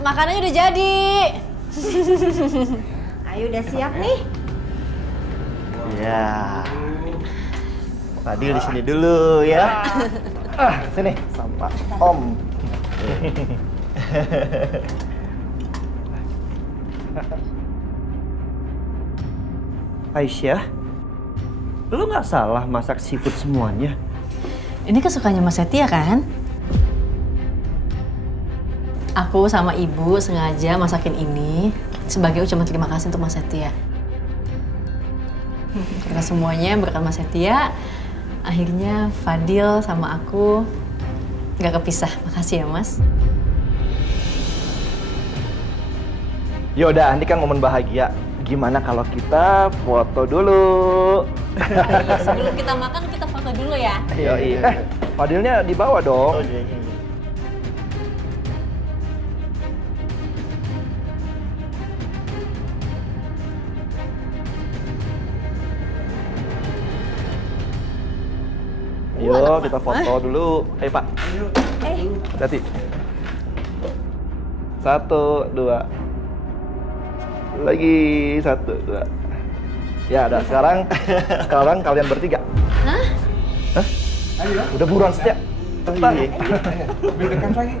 Makanannya udah jadi. Ayo udah siap nih. Ya. Fadil di sini dulu ya. Sini sama Om. Aisyah, lu nggak salah masak seafood semuanya. Ini kesukaannya Mas Setia kan? Aku sama ibu sengaja masakin ini sebagai ucapan terima kasih untuk Mas Setia. Karena semuanya berkat Mas Setia, akhirnya Fadil sama aku nggak kepisah. Makasih ya Mas. Yaudah, ini kan momen bahagia. Gimana kalau kita foto dulu? Sebelum kita makan, kita foto dulu ya. Yoi. Fadilnya di bawah dong. Yuk, kita foto dulu. Ayo Pak. Hati-hati. 1, 2. Lagi 1, 2. Ya, udah. Sekarang kalian bertiga. Hah? Hah? Udah buruan Setia. Cepetan. Dekat lagi.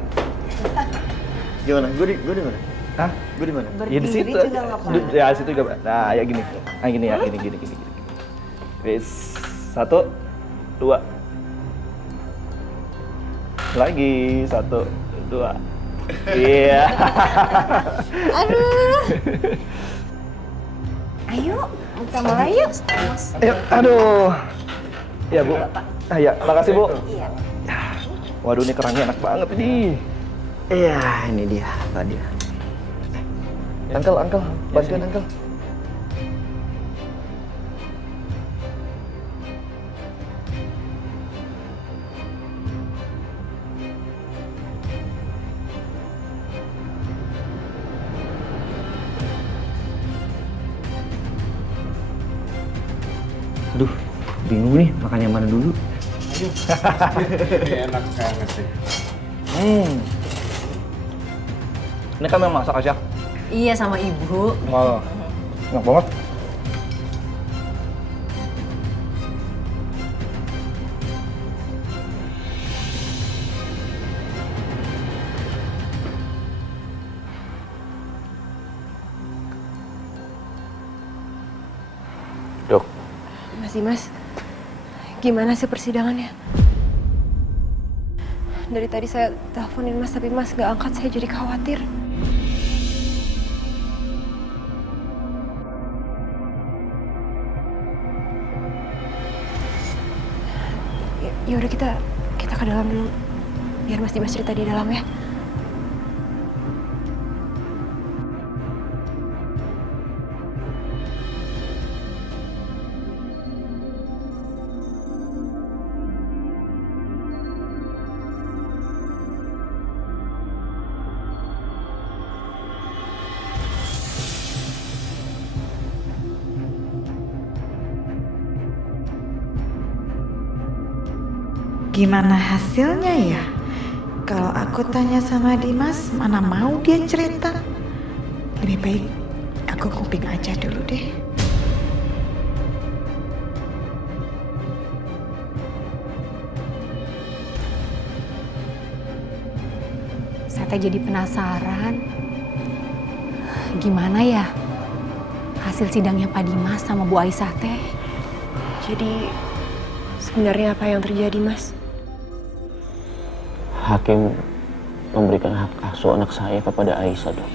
Gimana? Gue di mana? Hah? Gue di mana? Ya di situ. juga nggak apa-apa. Ya, situ juga. Nah, ya gini. Nah, gini ya, gini. Wis. 1, 2. Lagi 1, 2. Iya. Aduh. Ayo, kita mulai yuk. Ayo, aduh. Ya Bu. Ya, makasih Bu. Iya. Waduh, ini kerangnya enak banget ini. Iya, ini dia tadi. Uncle, bantuin Uncle. Aduh, bingung nih makan yang mana dulu. Ini enak banget sih. Ini kan memang masak aja. Iya sama ibu. Wah, enak banget. Dok, Mas, gimana sih persidangannya? Dari tadi saya teleponin Mas, tapi Mas nggak angkat, saya jadi khawatir. Ya udah kita ke dalam dulu, biar Mas Dimas cerita di dalam ya. Gimana hasilnya ya? Kalau aku tanya sama Dimas, mana mau dia cerita? Lebih baik aku kuping aja dulu deh. Saya teh jadi penasaran, gimana ya hasil sidangnya Pak Dimas sama Bu Aisyah teh? Jadi sebenarnya apa yang terjadi, Mas? Hakim memberikan hak asuh anak saya kepada Aisyah, Dok.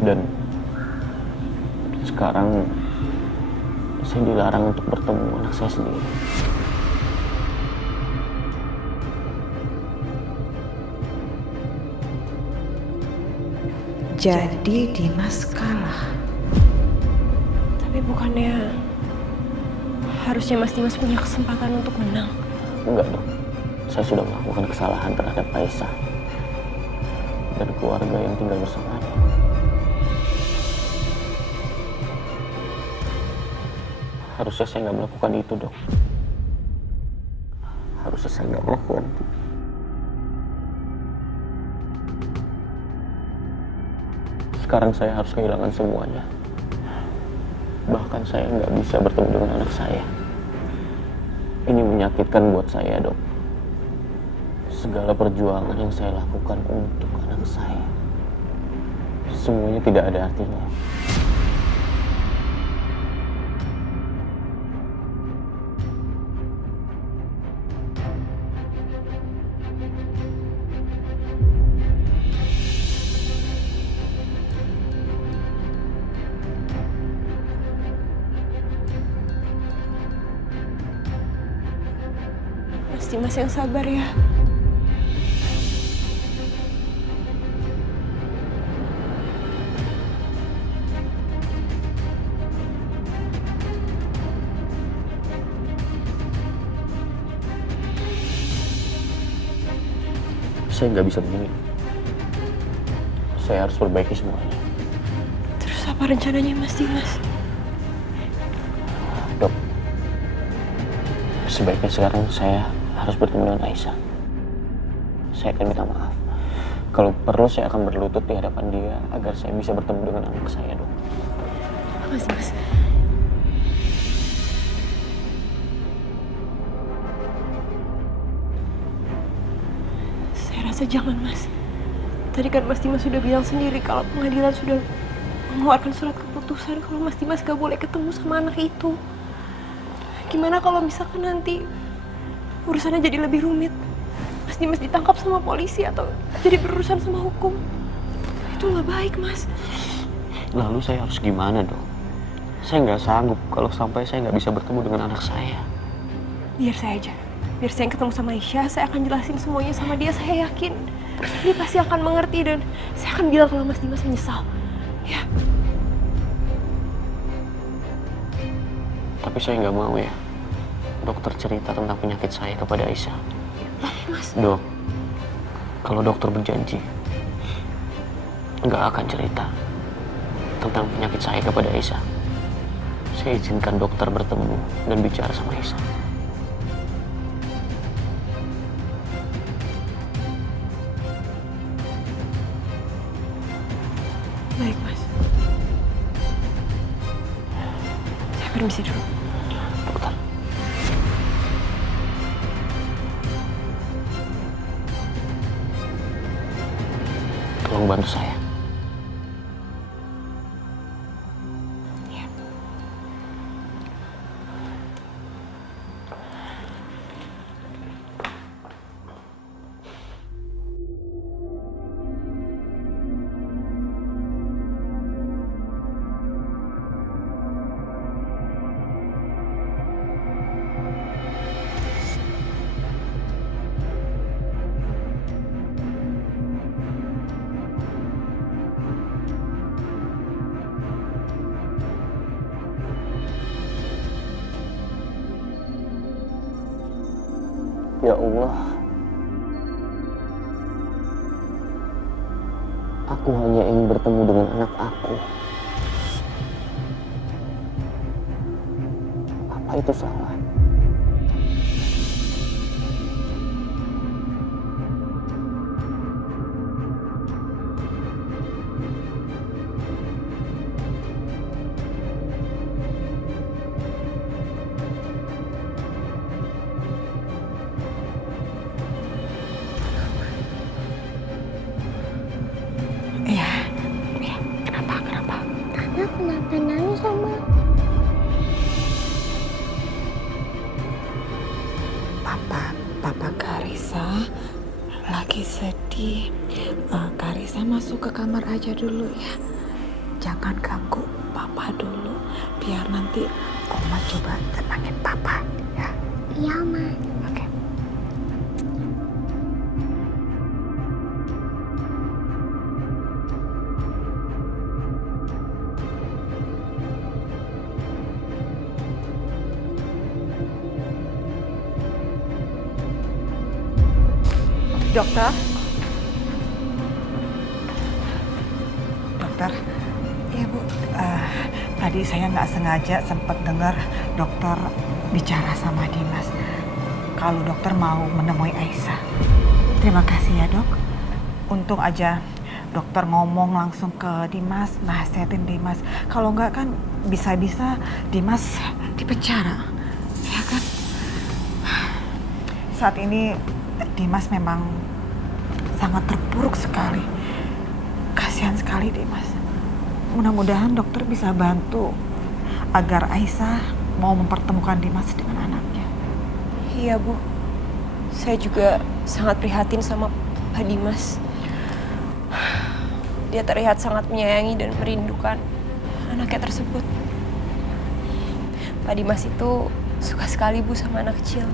Dan sekarang saya dilarang untuk bertemu anak saya sendiri. Jadi Dimas kalah. Tapi bukannya harusnya Mas Dimas punya kesempatan untuk menang? Enggak, Dok. Saya sudah melakukan kesalahan terhadap Aisyah dan keluarga yang tinggal bersamanya. Harusnya saya nggak melakukan itu, Dok. seharusnya saya nggak melakukan itu. Sekarang saya harus kehilangan semuanya. Bahkan saya nggak bisa bertemu dengan anak saya. Ini menyakitkan buat saya, Dok. Segala perjuangan yang saya lakukan untuk anak saya, semuanya tidak ada artinya. Mas Dimas yang sabar ya. Saya nggak bisa begini. Saya harus perbaiki semuanya. Terus apa rencananya Mas Dimas? Dok, sebaiknya sekarang saya harus bertemu dengan Aisyah. Saya akan minta maaf. Kalau perlu saya akan berlutut di hadapan dia agar saya bisa bertemu dengan anak saya, Dok. Mas Dimas. Saya rasa jangan, Mas. Tadi kan Mas Dimas sudah bilang sendiri kalau pengadilan sudah mengeluarkan surat keputusan kalau Mas Dimas gak boleh ketemu sama anak itu. Gimana kalau misalkan nanti urusannya jadi lebih rumit? Mas Dimas ditangkap sama polisi atau jadi berurusan sama hukum. Itu nggak baik, Mas. Lalu saya harus gimana, Dok? Saya nggak sanggup kalau sampai saya nggak bisa bertemu dengan anak saya. Biar saya aja. Biar saya yang ketemu sama Aisyah, saya akan jelasin semuanya sama dia. Saya yakin dia pasti akan mengerti dan saya akan bilang kalau Mas Dimas menyesal. Ya. Tapi saya nggak mau ya dokter cerita tentang penyakit saya kepada Aisyah. Mas. Dok, kalau dokter berjanji nggak akan cerita tentang penyakit saya kepada Aisyah, saya izinkan dokter bertemu dan bicara sama Aisyah. Baik, Mas. Saya permisi dulu. Dokter. Tolong bantu saya. Ya. Ya Allah, aku hanya ingin bertemu dengan anak aku. Apa itu salah? Tante kenapa nangis sama? Papa Karissa lagi sedih. Karissa masuk ke kamar aja dulu ya. Jangan ganggu Papa dulu. Biar nanti Oma coba tenangin Papa ya. Iya, Ma. Oke. Dokter? Dokter? Iya, Bu. Tadi saya nggak sengaja sempat dengar dokter bicara sama Dimas. kalau dokter mau menemui Aisyah. Terima kasih ya dok. Untung aja dokter ngomong langsung ke Dimas, nasihatin Dimas. Kalau enggak kan bisa-bisa Dimas dipenjara, ya kan? Saat ini Dimas memang sangat terpuruk sekali. Kasihan sekali Dimas. Mudah-mudahan dokter bisa bantu agar Aisyah mau mempertemukan Dimas dengan anaknya. Iya Bu, saya juga sangat prihatin sama Pak Dimas. Dia terlihat sangat menyayangi dan merindukan anaknya tersebut. Pak Dimas itu suka sekali Bu sama anak kecil.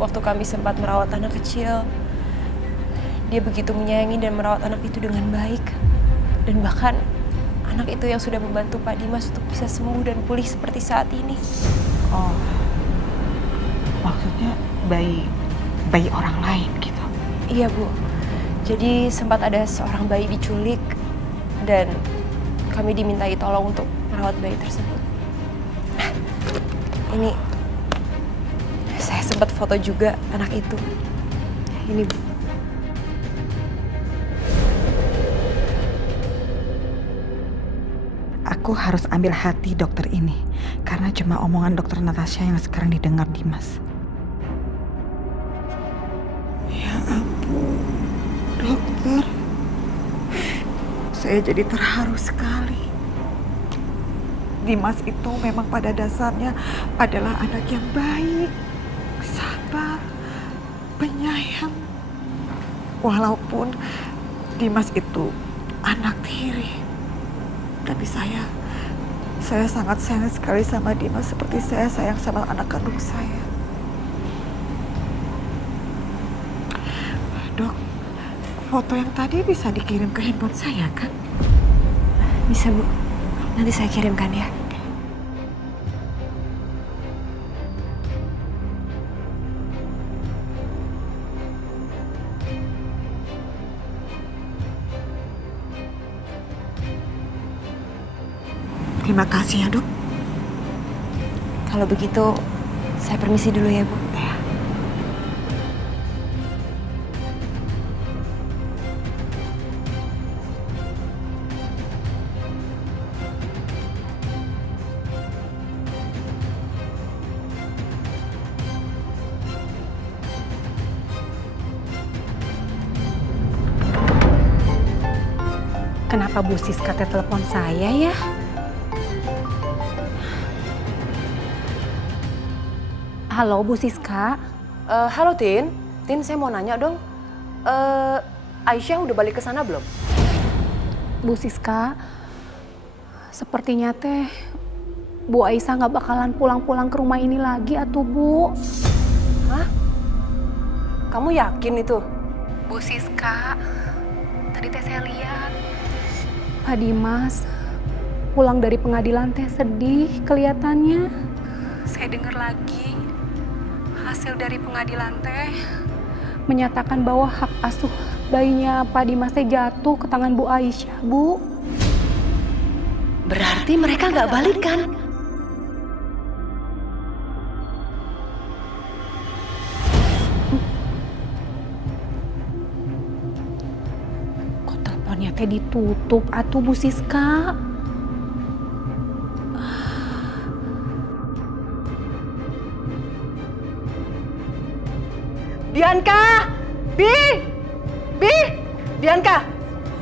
Waktu kami sempat merawat anak kecil, dia begitu menyayangi dan merawat anak itu dengan baik. Dan bahkan anak itu yang sudah membantu Pak Dimas untuk bisa sembuh dan pulih seperti saat ini. Oh, maksudnya bayi orang lain gitu? Iya Bu, jadi sempat ada seorang bayi diculik dan kami dimintai tolong untuk merawat bayi tersebut. Nah, ini saya sempat foto juga anak itu. Ini Bu. Aku harus ambil hati dokter ini karena cuma omongan dokter Natasha yang sekarang didengar Dimas. Ya ampun, dokter. Saya jadi terharu sekali. Dimas itu memang pada dasarnya adalah anak yang baik, sabar, penyayang. Walaupun Dimas itu anak tiri, tapi saya sangat sayang sekali sama Dimas seperti saya sayang sama anak kandung saya. Dok, foto yang tadi bisa dikirim ke handphone saya kan? Bisa Bu, nanti saya kirimkan ya. Terima kasih ya dok. Kalau begitu, saya permisi dulu ya Bu. Ya. Kenapa Bu Siska telepon saya ya? Halo Bu Siska. Halo Tin, saya mau nanya dong. Aisyah udah balik ke sana belum? Bu Siska, sepertinya teh Bu Aisyah nggak bakalan pulang-pulang ke rumah ini lagi atuh Bu. Hah? Kamu yakin itu? Bu Siska, tadi teh saya lihat Pak Dimas pulang dari pengadilan teh sedih kelihatannya. Saya dengar lagi hasil dari pengadilan teh menyatakan bahwa hak asuh bayinya Pak Dimas teh jatuh ke tangan Bu Aisyah, Bu. Berarti mereka nggak balikan? Kok teleponnya teh ditutup atuh Bu Siska? Bianca! Bi! Bianca!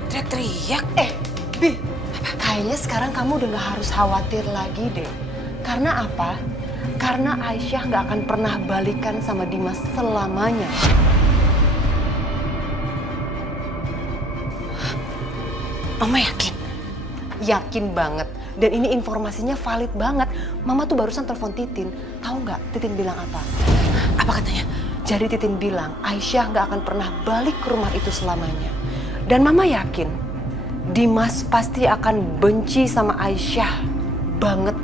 Teriak-teriak. Bi! Kayaknya sekarang kamu udah gak harus khawatir lagi deh. Karena apa? Karena Aisyah gak akan pernah balikan sama Dimas selamanya. Mama yakin? Yakin banget. Dan ini informasinya valid banget. Mama tuh barusan telepon Titin. Tahu nggak Titin bilang apa? Apa katanya? Jadi Titin bilang Aisyah nggak akan pernah balik ke rumah itu selamanya. Dan Mama yakin Dimas pasti akan benci sama Aisyah banget.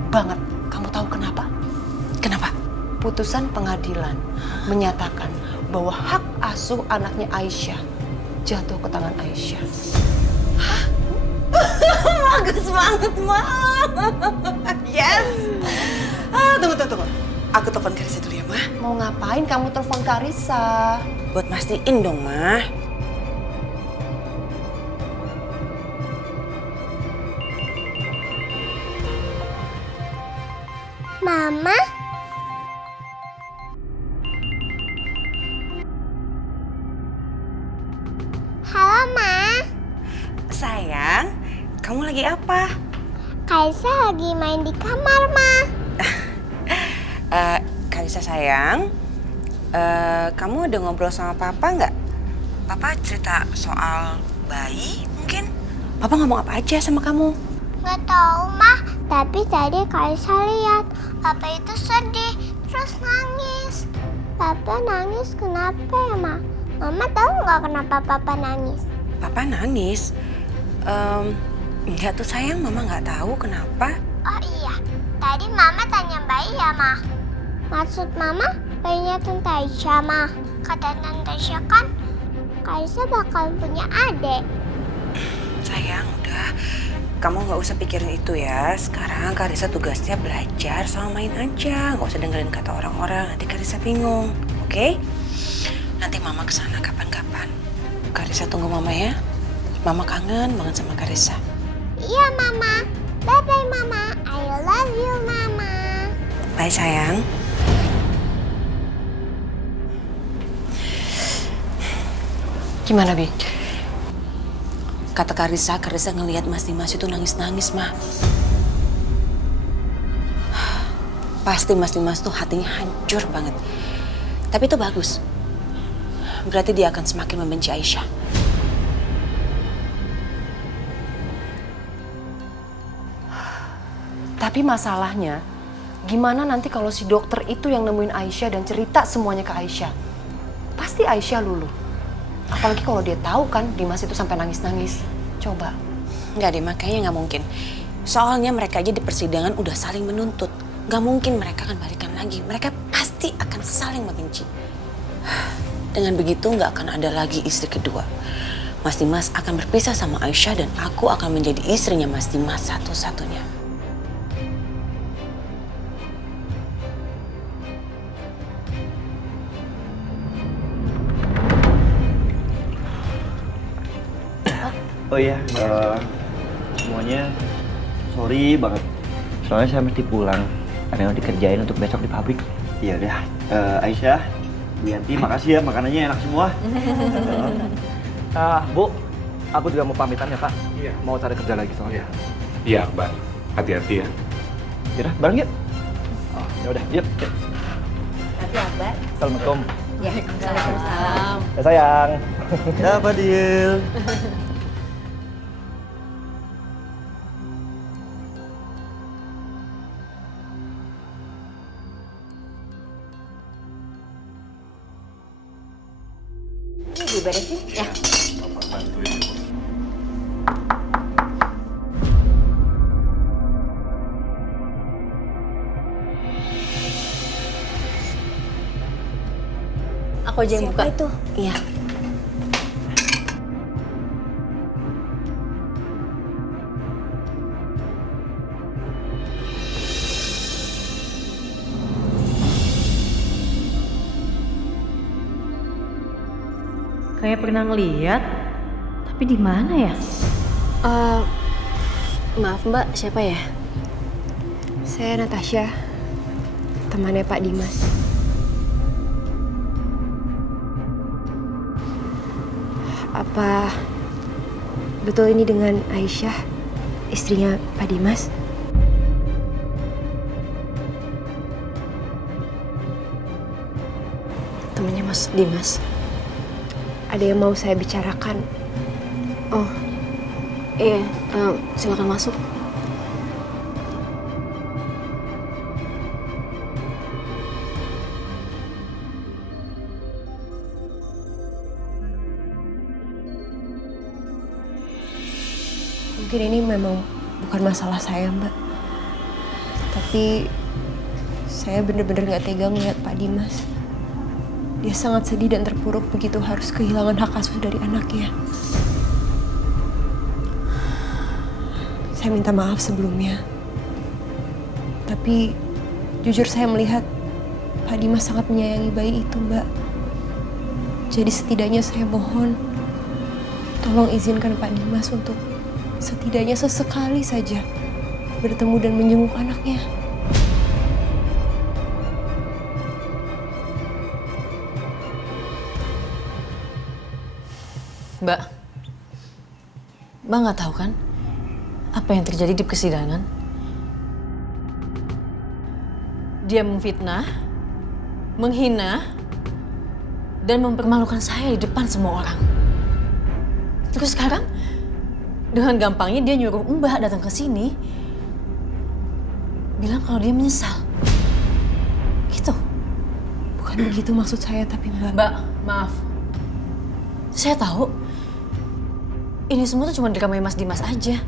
Kamu tahu kenapa? Kenapa? Putusan pengadilan menyatakan bahwa hak asuh anaknya Aisyah jatuh ke tangan Aisyah. Bagus banget, Ma. Yes. Tunggu. Aku telepon Karissa dulu ya, Ma. Mau ngapain kamu telepon Karissa? Buat mastiin dong, Ma. Mama? Halo, Ma. Sayang, kamu lagi apa? Kaisa lagi main di kamar, Ma. Karissa sayang, kamu udah ngobrol sama Papa nggak? Papa cerita soal bayi mungkin? Papa ngomong apa aja sama kamu? Nggak tahu, Ma. Tapi tadi Kaisa lihat Papa itu sedih, terus nangis. Papa nangis kenapa ya, Ma? Mama tahu nggak kenapa Papa nangis? Papa nangis? Enggak tuh sayang, Mama nggak tahu kenapa. Oh iya, tadi Mama tanya bayi ya, Ma? Maksud Mama bayinya Tante Aisyah, Ma? Kata Tante Aisyah kan Kaisa bakal punya adik. Sayang, udah. Kamu nggak usah pikirin itu ya. Sekarang Karissa tugasnya belajar sama main aja. Nggak usah dengerin kata orang-orang. Nanti Karissa bingung, oke? Nanti Mama kesana kapan-kapan. Karissa tunggu Mama ya. Mama kangen banget sama Karissa. Iya, Mama. Bye-bye, Mama. I love you, Mama. Bye sayang. Gimana, Bi? Kata Karissa ngelihat Mas Dimas itu nangis-nangis, Ma. Pasti Mas Dimas tuh hatinya hancur banget. Tapi itu bagus. Berarti dia akan semakin membenci Aisyah. Tapi masalahnya, gimana nanti kalau si dokter itu yang nemuin Aisyah dan cerita semuanya ke Aisyah? Pasti Aisyah luluh. Apalagi kalau dia tahu kan Dimas itu sampai nangis-nangis. Coba. Nggak deh, makanya nggak mungkin. Soalnya mereka aja di persidangan udah saling menuntut. Nggak mungkin mereka akan balikan lagi. Mereka pasti akan saling membenci. Dengan begitu nggak akan ada lagi istri kedua. Mas Dimas akan berpisah sama Aisyah dan aku akan menjadi istrinya Mas Dimas satu-satunya. Oh iya, semuanya sorry banget. Soalnya saya mesti pulang. Ada yang dikerjain untuk besok di pabrik. Iya udah, Aisyah, Wianti, makasih ya makanannya enak semua. Bu, aku juga mau pamitan ya Pak. Iya. Mau cari kerja lagi soalnya. Iya, Mbak. Hati-hati ya. Yaudah, bareng yuk. Oh, ya udah, yuk. Nanti Abah. Assalamualaikum. Ya, Waalaikumsalam. Ya sayang. Ya Fadil. Ini diberesin? Ya. Aku aja yang buka. Itu. Iya. Kayak pernah ngeliat, tapi di mana ya? Maaf Mbak, siapa ya? Saya Natasha, temannya Pak Dimas. Apa betul ini dengan Aisyah, istrinya Pak Dimas? Temennya Mas Dimas. Ada yang mau saya bicarakan. Oh, iya. Silakan masuk. Mungkin ini memang bukan masalah saya, Mbak. Tapi saya bener-bener gak tega ngeliat Pak Dimas. Dia sangat sedih dan terpuruk begitu harus kehilangan hak asuh dari anaknya. Saya minta maaf sebelumnya. Tapi jujur saya melihat Pak Dimas sangat menyayangi bayi itu, Mbak. Jadi setidaknya saya mohon, tolong izinkan Pak Dimas untuk setidaknya sesekali saja bertemu dan menjenguk anaknya. Mbak nggak tahu kan apa yang terjadi di persidangan? Dia memfitnah, menghina, dan mempermalukan saya di depan semua orang. Terus sekarang dengan gampangnya dia nyuruh Mbak datang ke sini, bilang kalau dia menyesal. Gitu. Bukan begitu maksud saya, tapi Mbak... Mbak, maaf. Saya tahu ini semua tuh cuma dramanya Mas Dimas aja.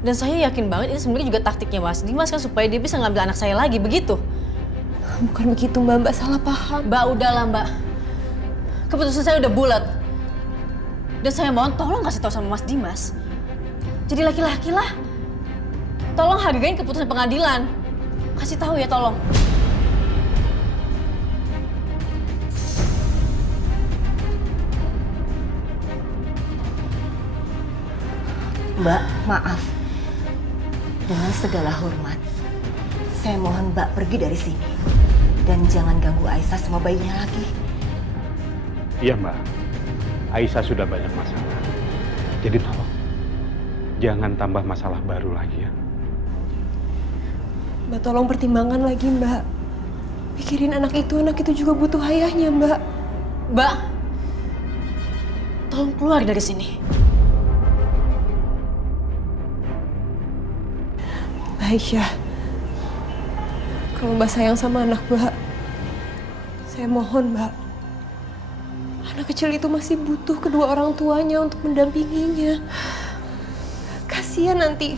Dan saya yakin banget ini sebenarnya juga taktiknya Mas Dimas kan supaya dia bisa ngambil anak saya lagi, begitu? Bukan begitu, Mbak. Mbak salah paham. Mbak, udahlah, Mbak. Keputusan saya udah bulat. Dan saya mohon tolong kasih tahu sama Mas Dimas. Jadi laki-laki lah. Tolong hargain keputusan pengadilan. Kasih tahu ya, tolong. Mbak, maaf. Dengan segala hormat, saya mohon Mbak pergi dari sini. Dan jangan ganggu Aisyah sama bayinya lagi. Iya Mbak, Aisyah sudah banyak masalah. Jadi tolong, jangan tambah masalah baru lagi ya. Mbak tolong pertimbangkan lagi, Mbak. Pikirin anak itu juga butuh ayahnya, Mbak. Mbak, tolong keluar dari sini. Mbak Aisyah, kalau Mbak sayang sama anak Mbak, saya mohon, Mbak. Anak kecil itu masih butuh kedua orang tuanya untuk mendampinginya. Kasihan nanti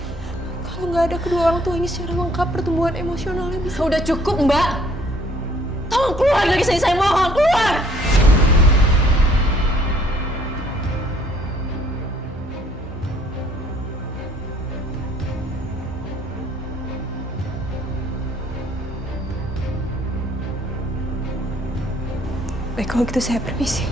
kalau nggak ada kedua orang tuanya secara lengkap, pertumbuhan emosionalnya bisa... Udah cukup, Mbak. Tolong keluar dari sini, saya mohon, keluar! Baik, kalau gitu saya permisi.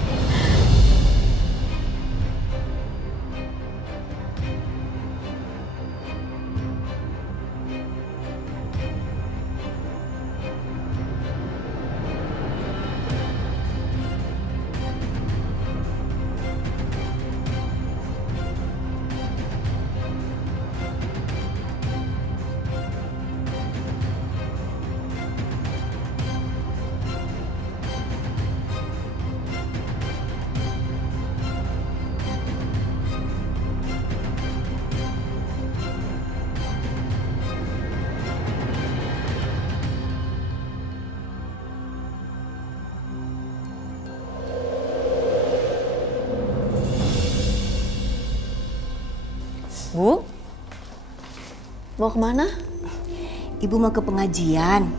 Bu, mau kemana? Ibu mau ke pengajian.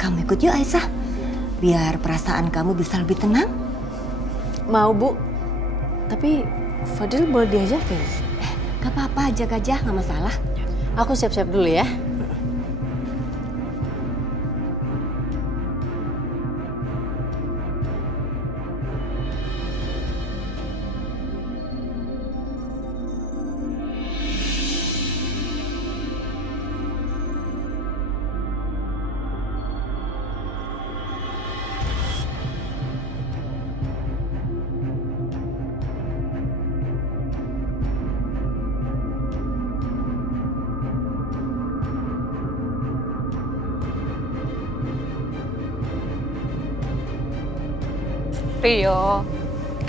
Kamu ikut yuk Aisyah. Biar perasaan kamu bisa lebih tenang. Mau, Bu. Tapi Fadil boleh diajakin? Gak apa-apa, ajak aja, gak masalah. Aku siap-siap dulu ya. Rio,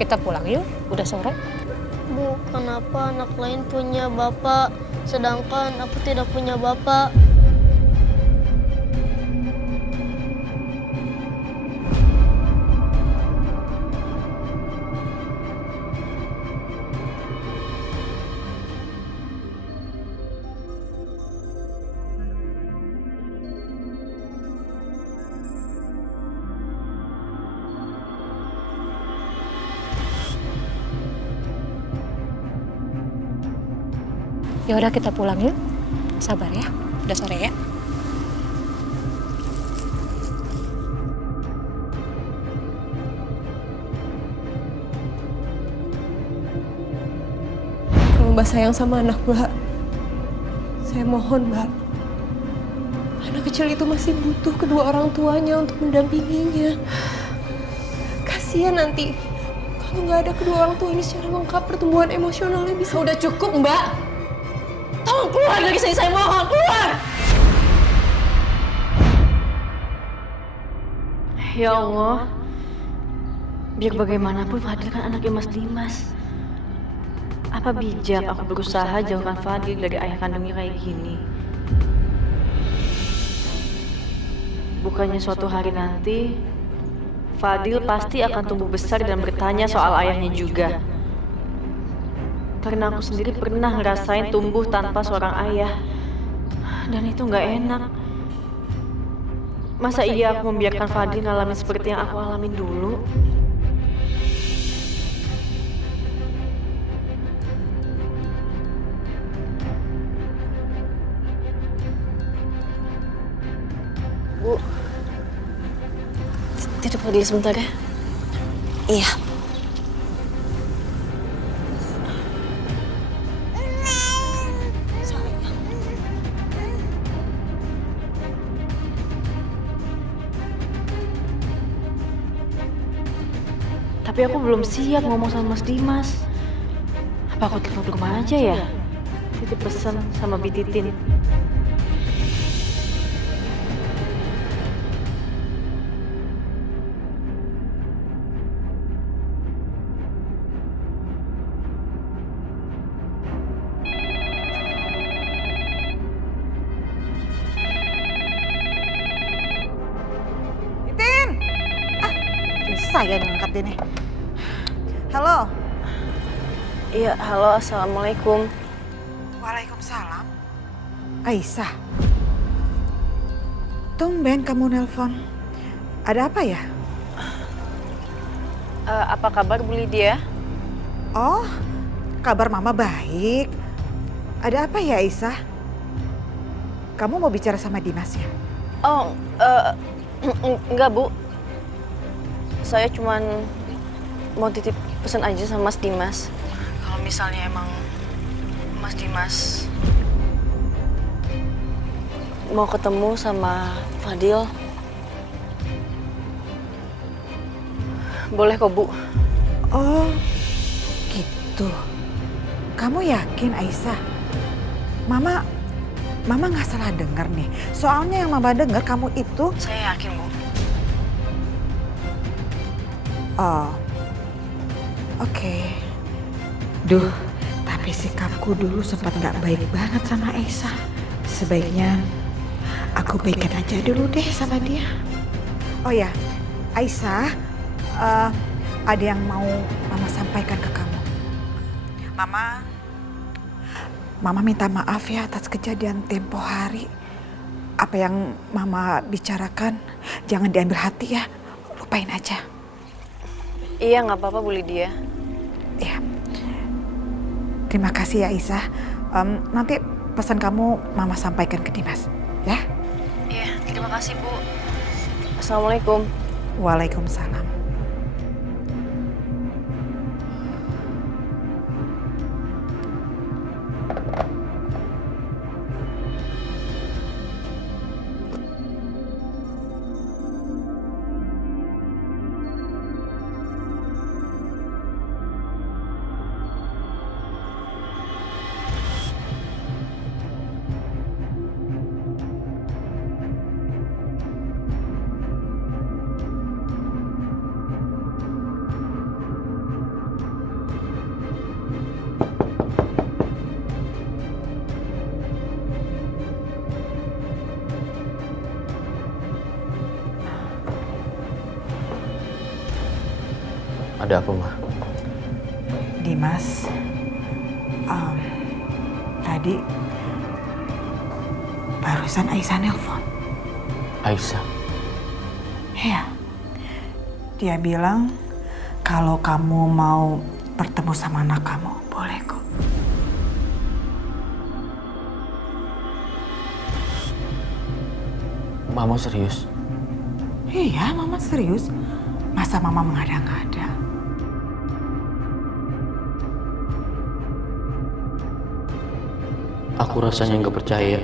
kita pulang yuk. Udah sore. Bu, kenapa anak lain punya bapak, sedangkan aku tidak punya bapak? Ya udah kita pulang yuk. Sabar ya. Udah sore ya. Mbak sayang sama anak Mbak. Saya mohon Mbak. Anak kecil itu masih butuh kedua orang tuanya untuk mendampinginya. Kasihan nanti kalau nggak ada kedua orang tua ini secara lengkap, pertumbuhan emosionalnya bisa. Udah cukup, Mbak. Tolong keluar dari sini, saya mohon, keluar! Ya Allah, biar bagaimanapun Fadil kan anaknya Mas Dimas. Apa bijak aku berusaha jauhkan Fadil dari ayah kandungnya kayak gini? Bukannya suatu hari nanti, Fadil pasti akan tumbuh besar dan bertanya soal ayahnya juga. Karena aku sendiri pernah ngerasain tumbuh tanpa seorang ayah. Dan itu nggak enak. Masa iya aku membiarkan Fadil ngalamin seperti yang aku alamin dulu? Bu, tidur Fadil sebentar ya? Iya. Tapi aku belum siap ngomong sama Mas Dimas. Apa aku telepon ke rumah aja ya? Titip pesan sama Bi Titin. Saya ngangkat ini. Halo. Iya, halo, assalamualaikum. Waalaikumsalam. Aisyah. Tumben kamu nelpon. Ada apa ya? Apa kabar Bu Lydia? Oh, kabar mama baik. Ada apa ya Aisyah? Kamu mau bicara sama Dimas ya? Oh, enggak Bu. Saya cuman mau titip pesan aja sama Mas Dimas. Kalau misalnya emang Mas Dimas mau ketemu sama Fadil, boleh kok Bu. Oh, gitu. Kamu yakin Aisyah? Mama nggak salah dengar nih. Soalnya yang mama dengar kamu itu. Saya yakin Bu. Oh, oke. Duh, tapi sikapku dulu sempat nggak baik banget sama Aisyah. Sebaiknya aku baikin aja dulu deh sama dia. Oh ya, Aisyah, ada yang mau mama sampaikan ke kamu. Mama minta maaf ya atas kejadian tempo hari. Apa yang mama bicarakan jangan diambil hati ya, lupain aja. Iya, nggak apa-apa Bu Lydia. Ya, terima kasih ya Aisyah. Nanti pesan kamu mama sampaikan ke Dimas, ya? Iya, terima kasih Bu. Assalamualaikum. Waalaikumsalam. Ada apa, Ma? Dimas, tadi barusan Aisyah nelpon. Aisyah? Iya, dia bilang kalau kamu mau bertemu sama anak kamu, boleh kok. Mama serius? Iya, mama serius. Masa mama mengada-ngada? Aku rasanya nggak percaya.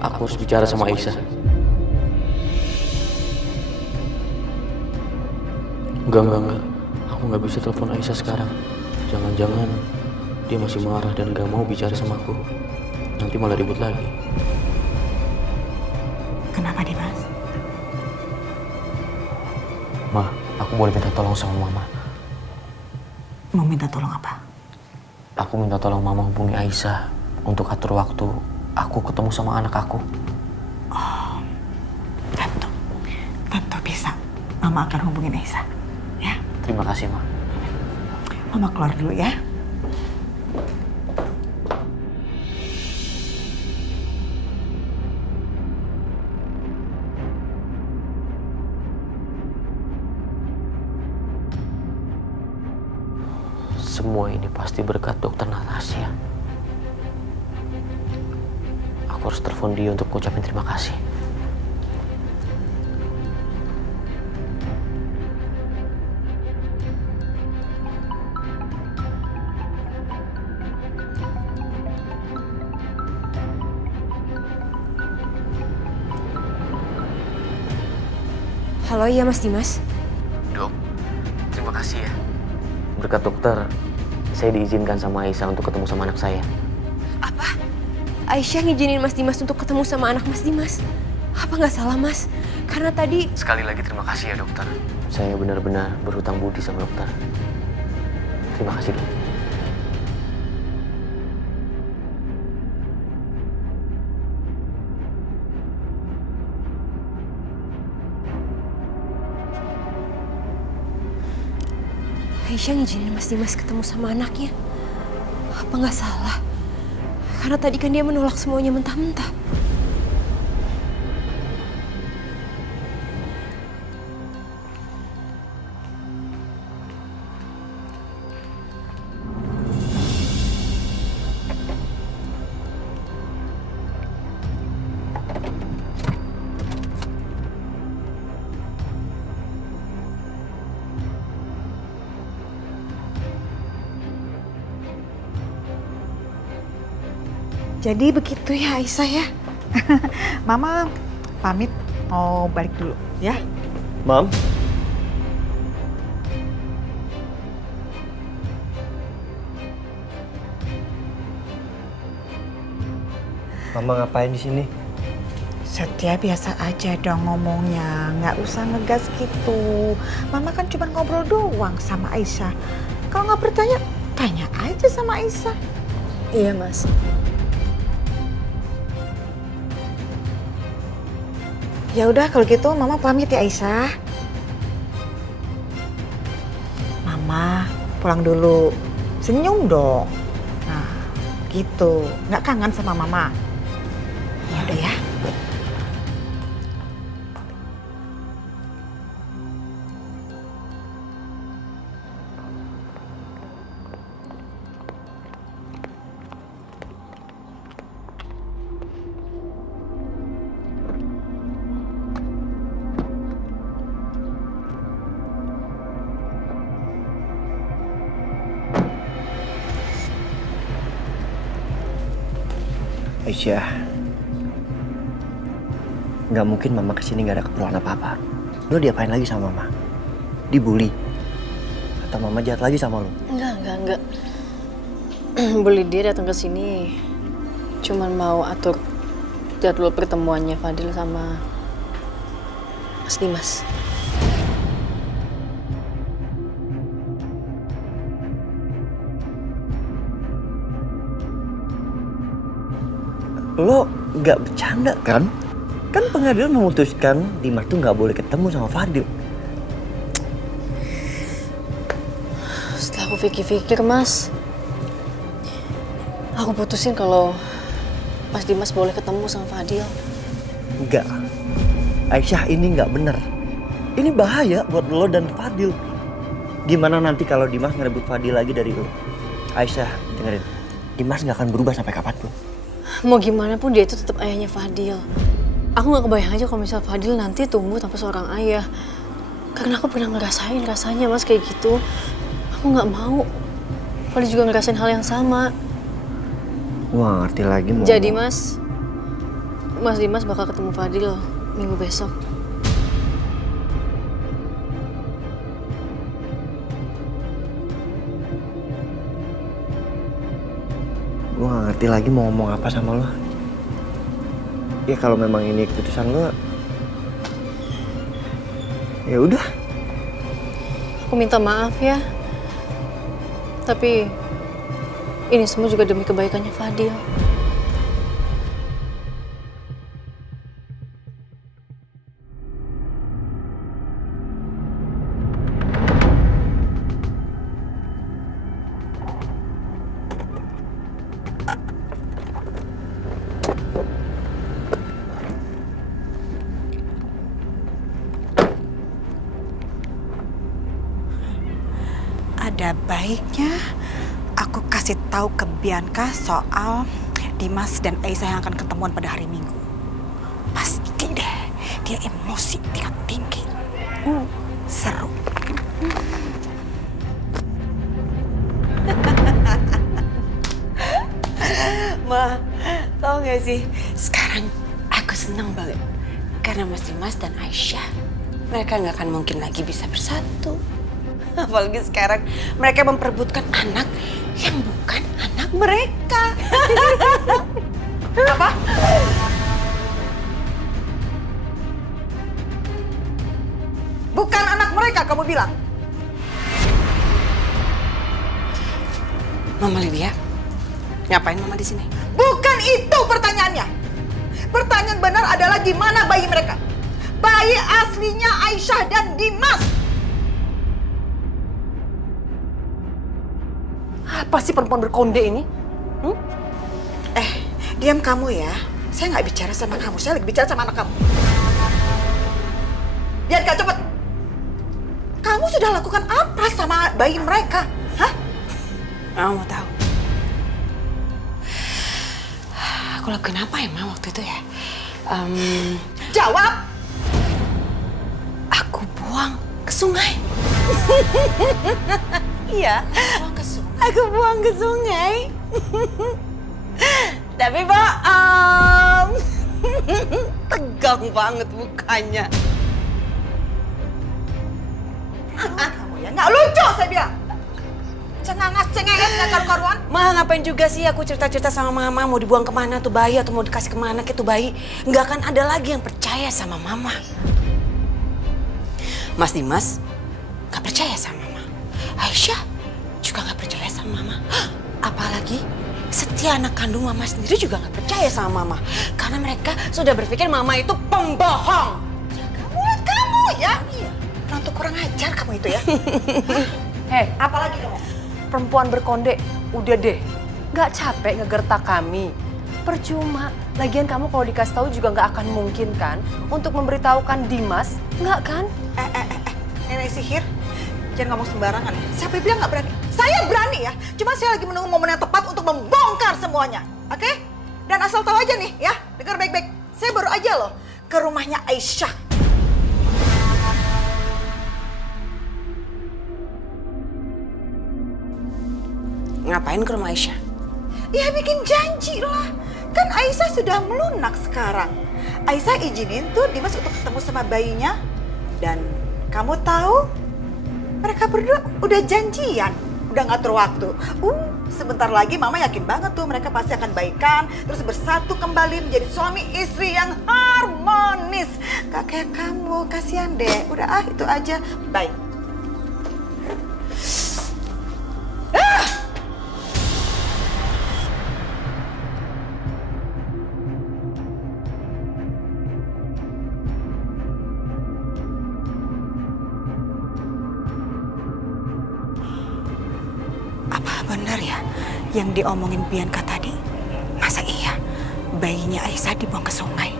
Aku harus bicara sama Aisyah. Enggak. Aku nggak bisa telepon Aisyah sekarang. Jangan-jangan dia masih marah dan gak mau bicara sama aku. Nanti malah ribut lagi. Kenapa Dimas? Ma, aku boleh minta tolong sama Mama. Mau minta tolong apa? Aku minta tolong Mama hubungi Aisyah untuk atur waktu aku ketemu sama anak aku. Tentu bisa. Mama akan hubungin Aisyah. Ya, Terima kasih, Ma. Mama keluar dulu ya. Semua ini pasti berkat dokter Natasha. Aku harus telepon dia untuk ngucapin terima kasih. Halo, iya Mas Dimas. Dok, terima kasih ya. Berkat dokter, saya diizinkan sama Aisyah untuk ketemu sama anak saya. Apa? Aisyah ngizinin Mas Dimas untuk ketemu sama anak Mas Dimas? Apa nggak salah Mas? Karena tadi... Sekali lagi terima kasih ya dokter. Saya benar-benar berhutang budi sama dokter. Terima kasih dok. Aisyah ngizinin Mas Dimas ketemu sama anaknya. Apa nggak salah? Karena tadi kan dia menolak semuanya mentah-mentah. Jadi begitu ya Aisyah ya. Mama pamit mau balik dulu ya. Mam? Mama ngapain di sini? Setia biasa aja dong ngomongnya, nggak usah ngegas gitu. Mama kan cuma ngobrol doang sama Aisyah. Kalau nggak percaya, tanya aja sama Aisyah. Iya, Mas. Ya udah kalau gitu Mama pamit ya Aisyah. Mama pulang dulu. Senyum dong. Nah, gitu. Nggak kangen sama Mama? Ya udah ya. Aisyah, nggak mungkin Mama kesini nggak ada keperluan apa-apa. Lo diapain lagi sama Mama? Dibully? Atau Mama jahat lagi sama lo? Enggak. Bully dia datang ke sini cuman mau atur jadwal pertemuannya Fadil sama Mas Dimas. Lo nggak bercanda kan? Kan pengadilan memutuskan Dimas tuh nggak boleh ketemu sama Fadil. Setelah aku pikir-pikir, Mas, aku putusin kalau Mas Dimas boleh ketemu sama Fadil. Nggak. Aisyah, ini nggak bener. Ini bahaya buat lo dan Fadil. Gimana nanti kalau Dimas ngerebut Fadil lagi dari lo? Aisyah, dengerin. Dimas nggak akan berubah sampai kapanpun. Mau gimana pun dia itu tetap ayahnya Fadil. Aku nggak kebayang aja kalau misal Fadil nanti tumbuh tanpa seorang ayah. Karena aku pernah ngerasain rasanya Mas kayak gitu. Aku nggak mau Fadil juga ngerasain hal yang sama. Gue gak ngerti lagi mau... Jadi Mas Dimas bakal ketemu Fadil minggu besok. Gue gak ngerti lagi mau ngomong apa sama lo. Ya kalau memang ini keputusan lo, ya udah. Aku minta maaf ya. Tapi ini semua juga demi kebaikannya Fadil. Ada baiknya aku kasih tahu ke Bianca soal Dimas dan Aisyah yang akan ketemuan pada hari Minggu. Pasti deh, dia emosi tingkat tinggi. Seru. Ma, tau gak sih? Sekarang aku senang banget. Karena Mas Dimas dan Aisyah, mereka gak akan mungkin lagi bisa bersatu. Apalagi sekarang mereka memperebutkan anak yang bukan anak mereka. Apa? Bukan anak mereka kamu bilang? Mama Lydia, ngapain Mama di sini? Bukan itu pertanyaannya. Pertanyaan benar adalah di mana bayi mereka? Bayi aslinya Aisyah dan Dimas. Apa sih perempuan berkonde ini? Diam kamu ya. Saya nggak bicara sama kamu, saya lagi bicara sama anak kamu. Bianca, cepet. Kamu sudah lakukan apa sama bayi mereka? Hah? Mama mau tahu. Aku lakuin apa ya, Ma, waktu itu ya? Jawab! Aku buang ke sungai. Iya, aku buang ke sungai. Tapi bohong. Tegang banget mukanya. Kamu ya nggak lucu saya bilang. Cengangas-cengenges nggak karu-karuan. Ma, ngapain juga sih aku cerita-cerita sama Mama mau dibuang kemana tuh bayi atau mau dikasih kemana ke tuh bayi. Nggak akan ada lagi yang percaya sama Mama. Mas Dimas nggak percaya sama Mama. Aisyah juga nggak percaya sama Mama. Apalagi Setia anak kandung Mama sendiri juga nggak percaya sama Mama. Karena mereka sudah berpikir Mama itu pembohong. Jaga mulut kamu ya. Iya. Nanti kurang ajar kamu itu ya. Hei, Apalagi kamu? perempuan berkonde, udah deh. Nggak capek ngegertak kami. Percuma. Lagian kamu kalau dikasih tahu juga nggak akan mungkin kan untuk memberitahukan Dimas, nggak kan? Nenek sihir. Jangan ngomong sembarangan ya. Siapa yang bilang nggak berani? Saya berani ya. Cuma saya lagi menunggu momen yang tepat untuk membongkar semuanya. Oke? Dan asal tahu aja nih ya. Dengar baik-baik. Saya baru aja loh ke rumahnya Aisyah. Ngapain ke rumah Aisyah? Ya bikin janji lah. Kan Aisyah sudah melunak sekarang. Aisyah izinin tuh Dimas untuk ketemu sama bayinya. Dan kamu tahu? Mereka berdua udah janjian. Udah ngatur waktu. Sebentar lagi Mama yakin banget tuh mereka pasti akan baikan. Terus bersatu kembali menjadi suami istri yang harmonis. Gak kayak kamu, kasihan deh. Udah itu aja. Bye. Apa benar ya yang diomongin Bianca tadi? Masa iya bayinya Aisyah dibuang ke sungai?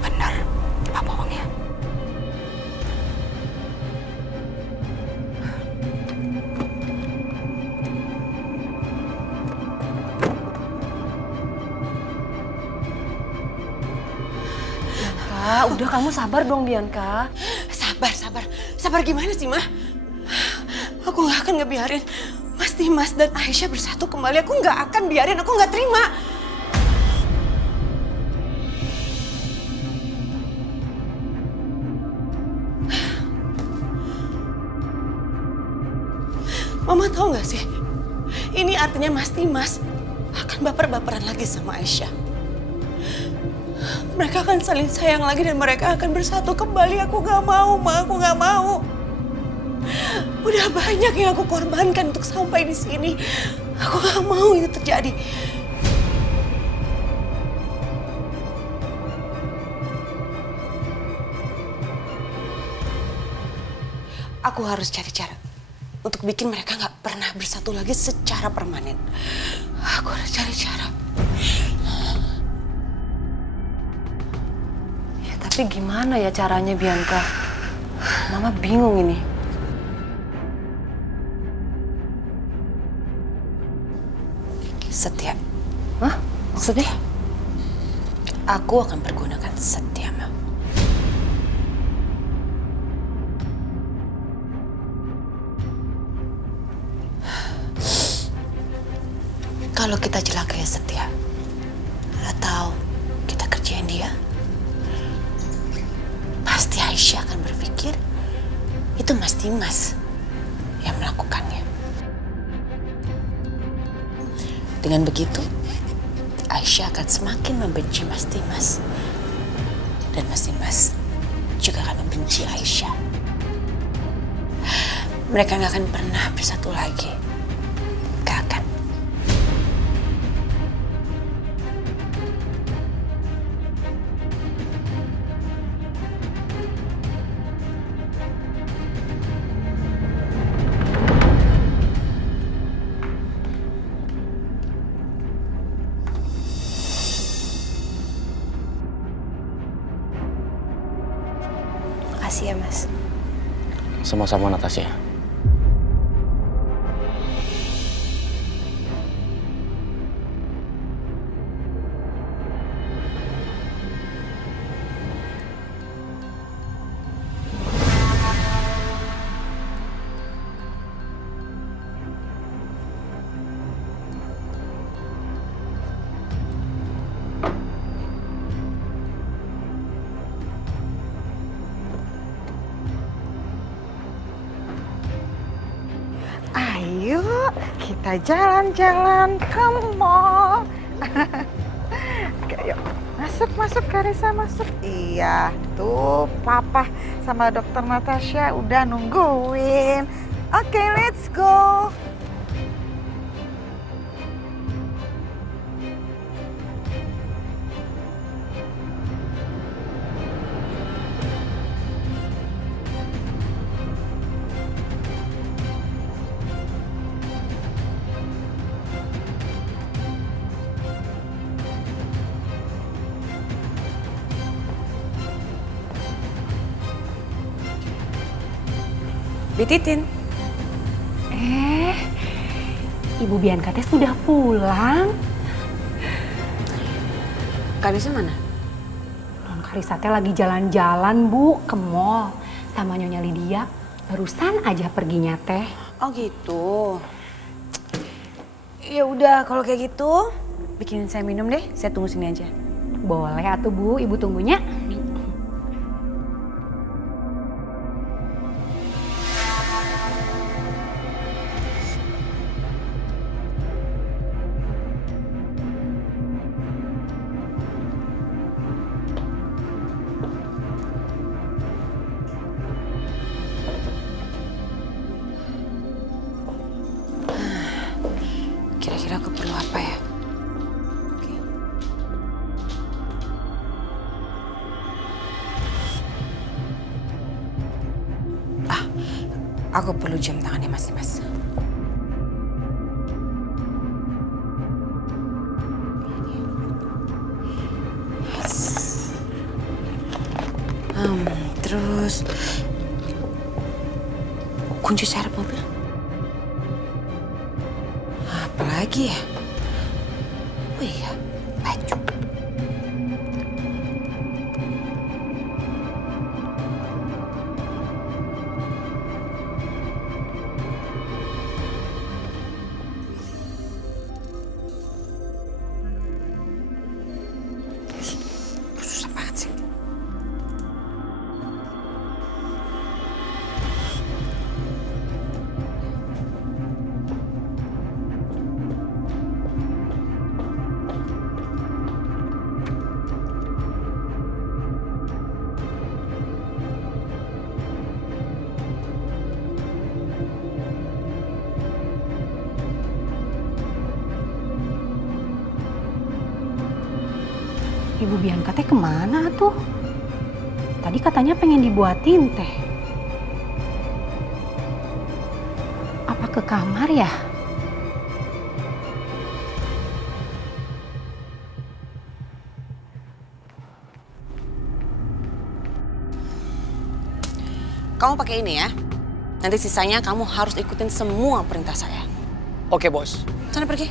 Benar, apa bohong ya? Bianca, udah kamu sabar dong Bianca. Sabar gimana sih, Ma? Aku nggak akan ngebiarin Mas Mas Dimas dan Aisyah bersatu kembali, aku nggak akan biarin, aku nggak terima. Mama tahu nggak sih, ini artinya Mas Dimas akan baper-baperan lagi sama Aisyah. Mereka akan saling sayang lagi dan mereka akan bersatu kembali. Aku nggak mau, Ma, aku nggak mau. Udah banyak yang aku korbankan untuk sampai di sini. Aku nggak mau itu terjadi. Aku harus cari cara untuk bikin mereka nggak pernah bersatu lagi secara permanen. Aku harus cari cara. Ya, tapi gimana ya caranya, Bianca? Mama bingung ini. Setia. Hah? Setia? Aku akan pergunakan Setia, Ma. Kalau kita celakai Setia, atau kita kerjain dia, pasti Aisyah akan berpikir itu Mas Dimas yang melakukannya. Dengan begitu, Aisyah akan semakin membenci Mas Dimas. Dan Mas Dimas juga akan membenci Aisyah. Mereka nggak akan pernah bersatu lagi. Gak akan. Makasih ya, Mas. Sama-sama, Natasha. Ayo, kita jalan-jalan ke mall. Oke, yuk. Masuk, Karissa, masuk. Iya, tuh Papa sama Dokter Natasha udah nungguin. Oke, let's go. Bititin. Ibu Bianca teh sudah pulang. Karissa mana? Non Karissa teh lagi jalan-jalan, Bu, ke mall sama Nyonya Lydia. Barusan aja perginya teh. Oh gitu. Ya udah kalau kayak gitu, bikinin saya minum deh. Saya tunggu sini aja. Boleh atuh, Bu, Ibu tunggunya. Kira-kira aku perlu apa ya? Oke. Aku perlu jam tangannya Mas Dimas. Terus kunci serep mobil. Apalagi ya? Oh iya, baju. Ibu Bianca teh kemana tuh? Tadi katanya pengen dibuatin teh. Apa ke kamar ya? Kamu pakai ini ya. Nanti sisanya kamu harus ikutin semua perintah saya. Oke, Bos. Sana pergi.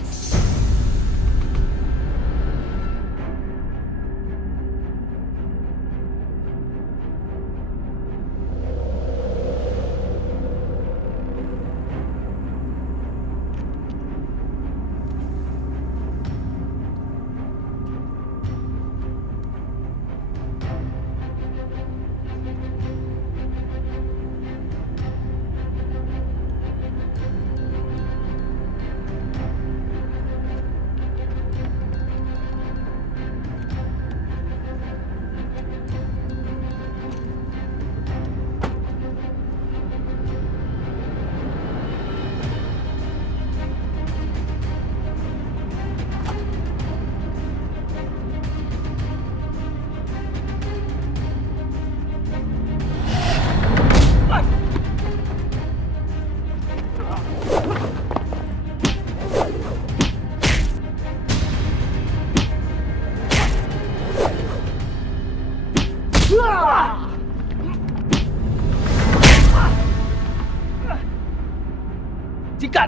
Sikat!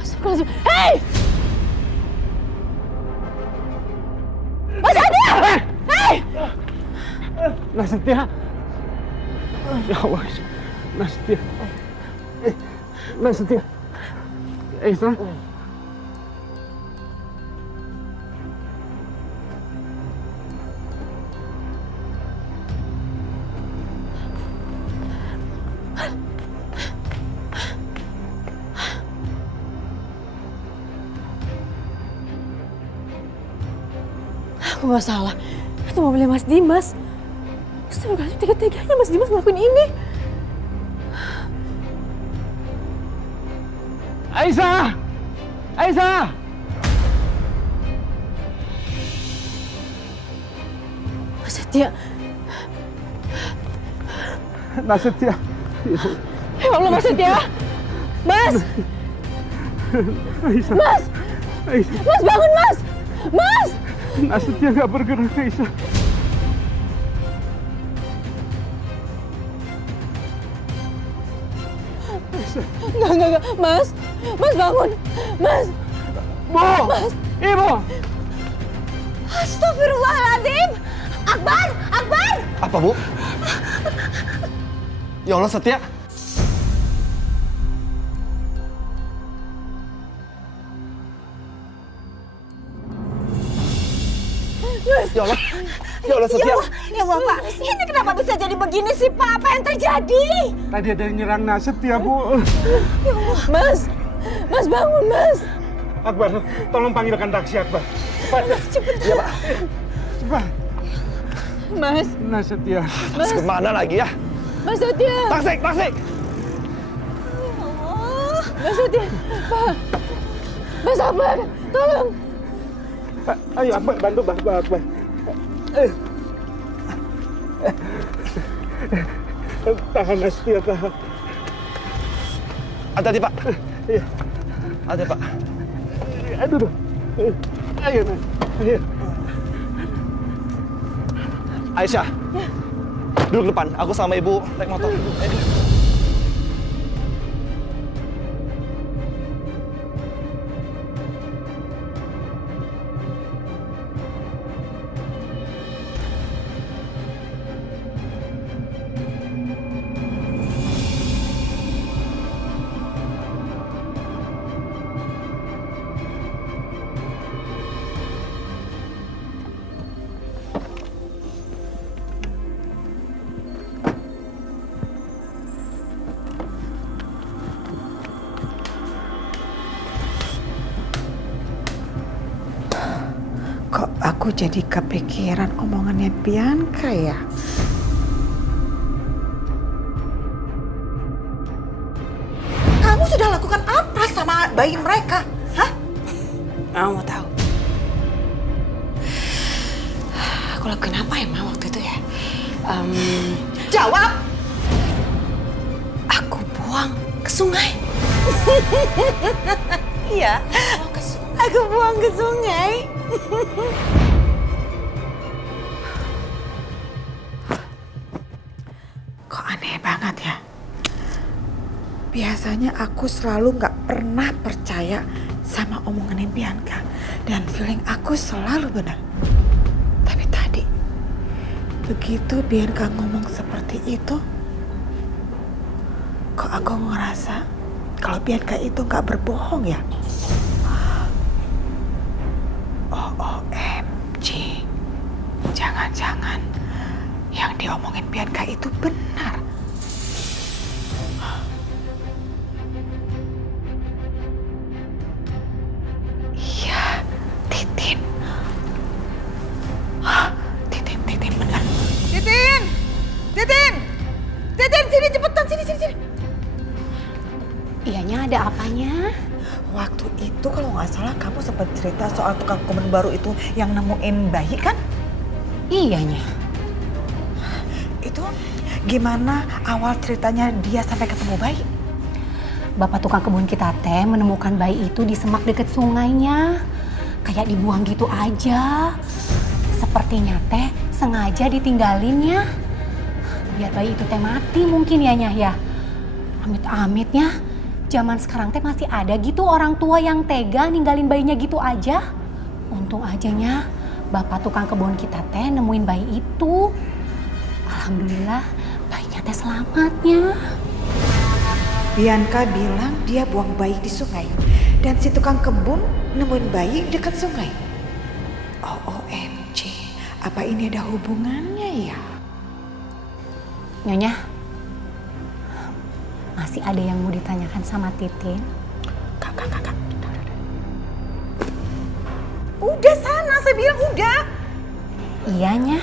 Astagfirullahaladzim. Hei! Mas Adil! Hei! Nastya. Ya Allah, Nastya. Nastya. Aisyah. Aku gak salah. Itu mobilnya Mas Dimas. Astagfirullahaladzim, tega-teganya Mas Dimas ngelakuin ini. Aisyah! Aisyah! Mas Setia. Nastya. Ya Allah, Mas Setia. Mas! Aisyah. Mas! Aisyah. Mas bangun, Mas! Mas! Nastya nggak bergerak, Aisyah. Enggak. Mas! Mas bangun! Mas! Bu! Mas! Ibu! Astagfirullahaladzim! Akbar! Akbar! Apa, Bu? Ya Allah, Setia. Ya Allah. Ya Allah, Setia. Ya Allah, Pak. Ini kenapa bisa jadi begini sih, Pak? Apa yang terjadi? Tadi ada yang nyerang Nastya, Bu. Mas! Mas bangun, Mas! Akbar, tolong panggilkan taksi, Akbar. Cepat. Cepet. Iya, Pak. Cepat. Mas! Nastya. Mas kemana lagi ya? Mas Setia! Taksi, taksi! Mas Setia! Pak! Mas Akbar! Tolong! Ayo, Akbar, bantu Akbar. Tahan, Nastya, tahan. Hati-hati, Pak. Iya. Hati, Pak. Aduh. Ayo, Nas. Ayo. Aisyah. Duduk depan. Aku sama Ibu naik motor. Kok aku jadi kepikiran omongannya Bianca ya? Kamu sudah lakukan apa sama bayi mereka? Hah? Kamu mau tahu? Aku lakuin apa ya, Ma, waktu itu ya? Jawab! Aku buang ke sungai. Iya, aku buang ke sungai. Kok aneh banget ya? Biasanya aku selalu nggak pernah percaya sama omongannya Bianca. Dan feeling aku selalu benar. Tapi tadi, begitu Bianca ngomong seperti itu, kok aku ngerasa kalau Bianca itu nggak berbohong ya? OMG, jangan-jangan yang diomongin Bianca itu benar. Iya, Titin. Titin benar. Titin, sini cepetan, sini. Iyanya ada apanya? Waktu itu kalau nggak salah kamu sempat cerita soal tukang komen baru itu yang nemuin bayi kan? Iyanya. Itu gimana awal ceritanya dia sampai ketemu bayi? Bapak tukang kebun kita teh menemukan bayi itu di semak deket sungainya. Kayak dibuang gitu aja. Sepertinya teh sengaja ditinggalinnya. Biar bayi itu teh mati mungkin ya Nyah ya. Amit-amitnya. Zaman sekarang teh masih ada gitu orang tua yang tega ninggalin bayinya gitu aja. Untung ajanya bapak tukang kebun kita teh nemuin bayi itu. Alhamdulillah bayinya teh selamatnya. Bianca bilang dia buang bayi di sungai. Dan si tukang kebun nemuin bayi dekat sungai. OMG, apa ini ada hubungannya ya? Nyonya, masih ada yang mau ditanyakan sama Titin? Kakak. Udah sana, saya bilang udah. Iyanya.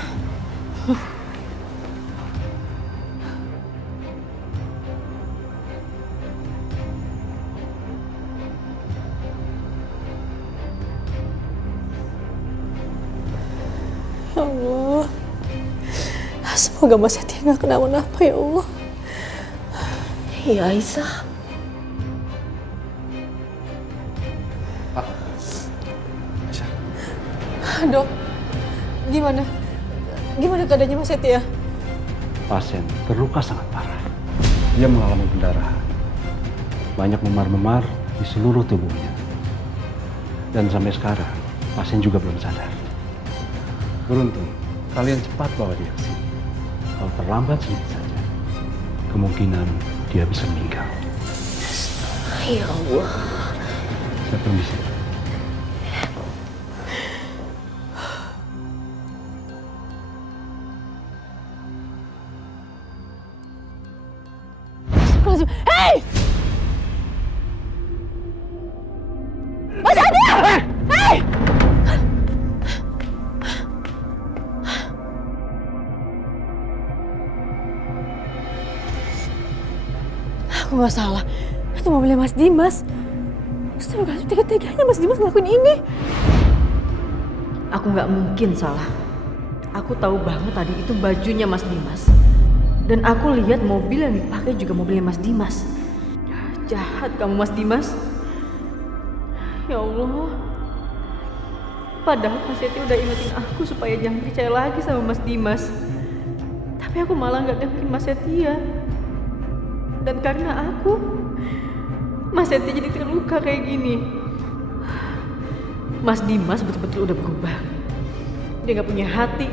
Ya Allah. Semoga Mas Setia nggak kenapa-napa ya Allah. Iya, Aisyah. Dok, gimana keadaannya Mas Setia? Pasien terluka sangat parah. Dia mengalami pendarahan. Banyak memar-memar di seluruh tubuhnya. Dan sampai sekarang, pasien juga belum sadar. Beruntung, kalian cepat bawa dia ke sini. Kalau terlambat sedikit saja, kemungkinan dia bisa meninggal. Ya Allah. Saya permisi. Hei! Mas Setia! Hei! Aku nggak salah. Itu mobilnya Mas Dimas. Astagfirullahaladzim, tega-teganya Mas Dimas ngelakuin ini. Aku nggak mungkin salah. Aku tahu banget tadi itu bajunya Mas Dimas. Dan aku lihat mobil yang dipakai juga mobilnya Mas Dimas. Jahat kamu Mas Dimas. Ya Allah. Padahal Mas Setia udah ingetin aku supaya jangan percaya lagi sama Mas Dimas. Tapi aku malah nggak dengerin Mas Setia. Dan karena aku, Mas Setia jadi terluka kayak gini. Mas Dimas betul-betul udah berubah. Dia gak punya hati.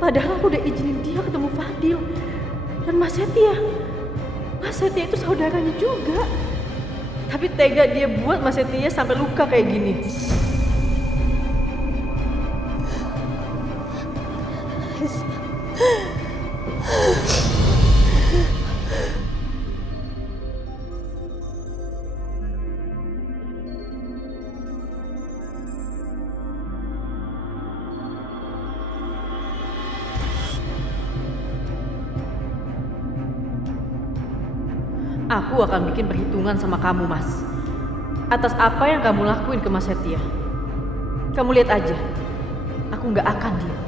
Padahal aku udah izinin dia ketemu Fadil. Dan Mas Setia itu saudaranya juga. Tapi tega dia buat Mas Setia sampai luka kayak gini. Aku akan bikin perhitungan sama kamu, Mas. Atas apa yang kamu lakuin ke Mas Setia. Kamu lihat aja. Aku nggak akan diam.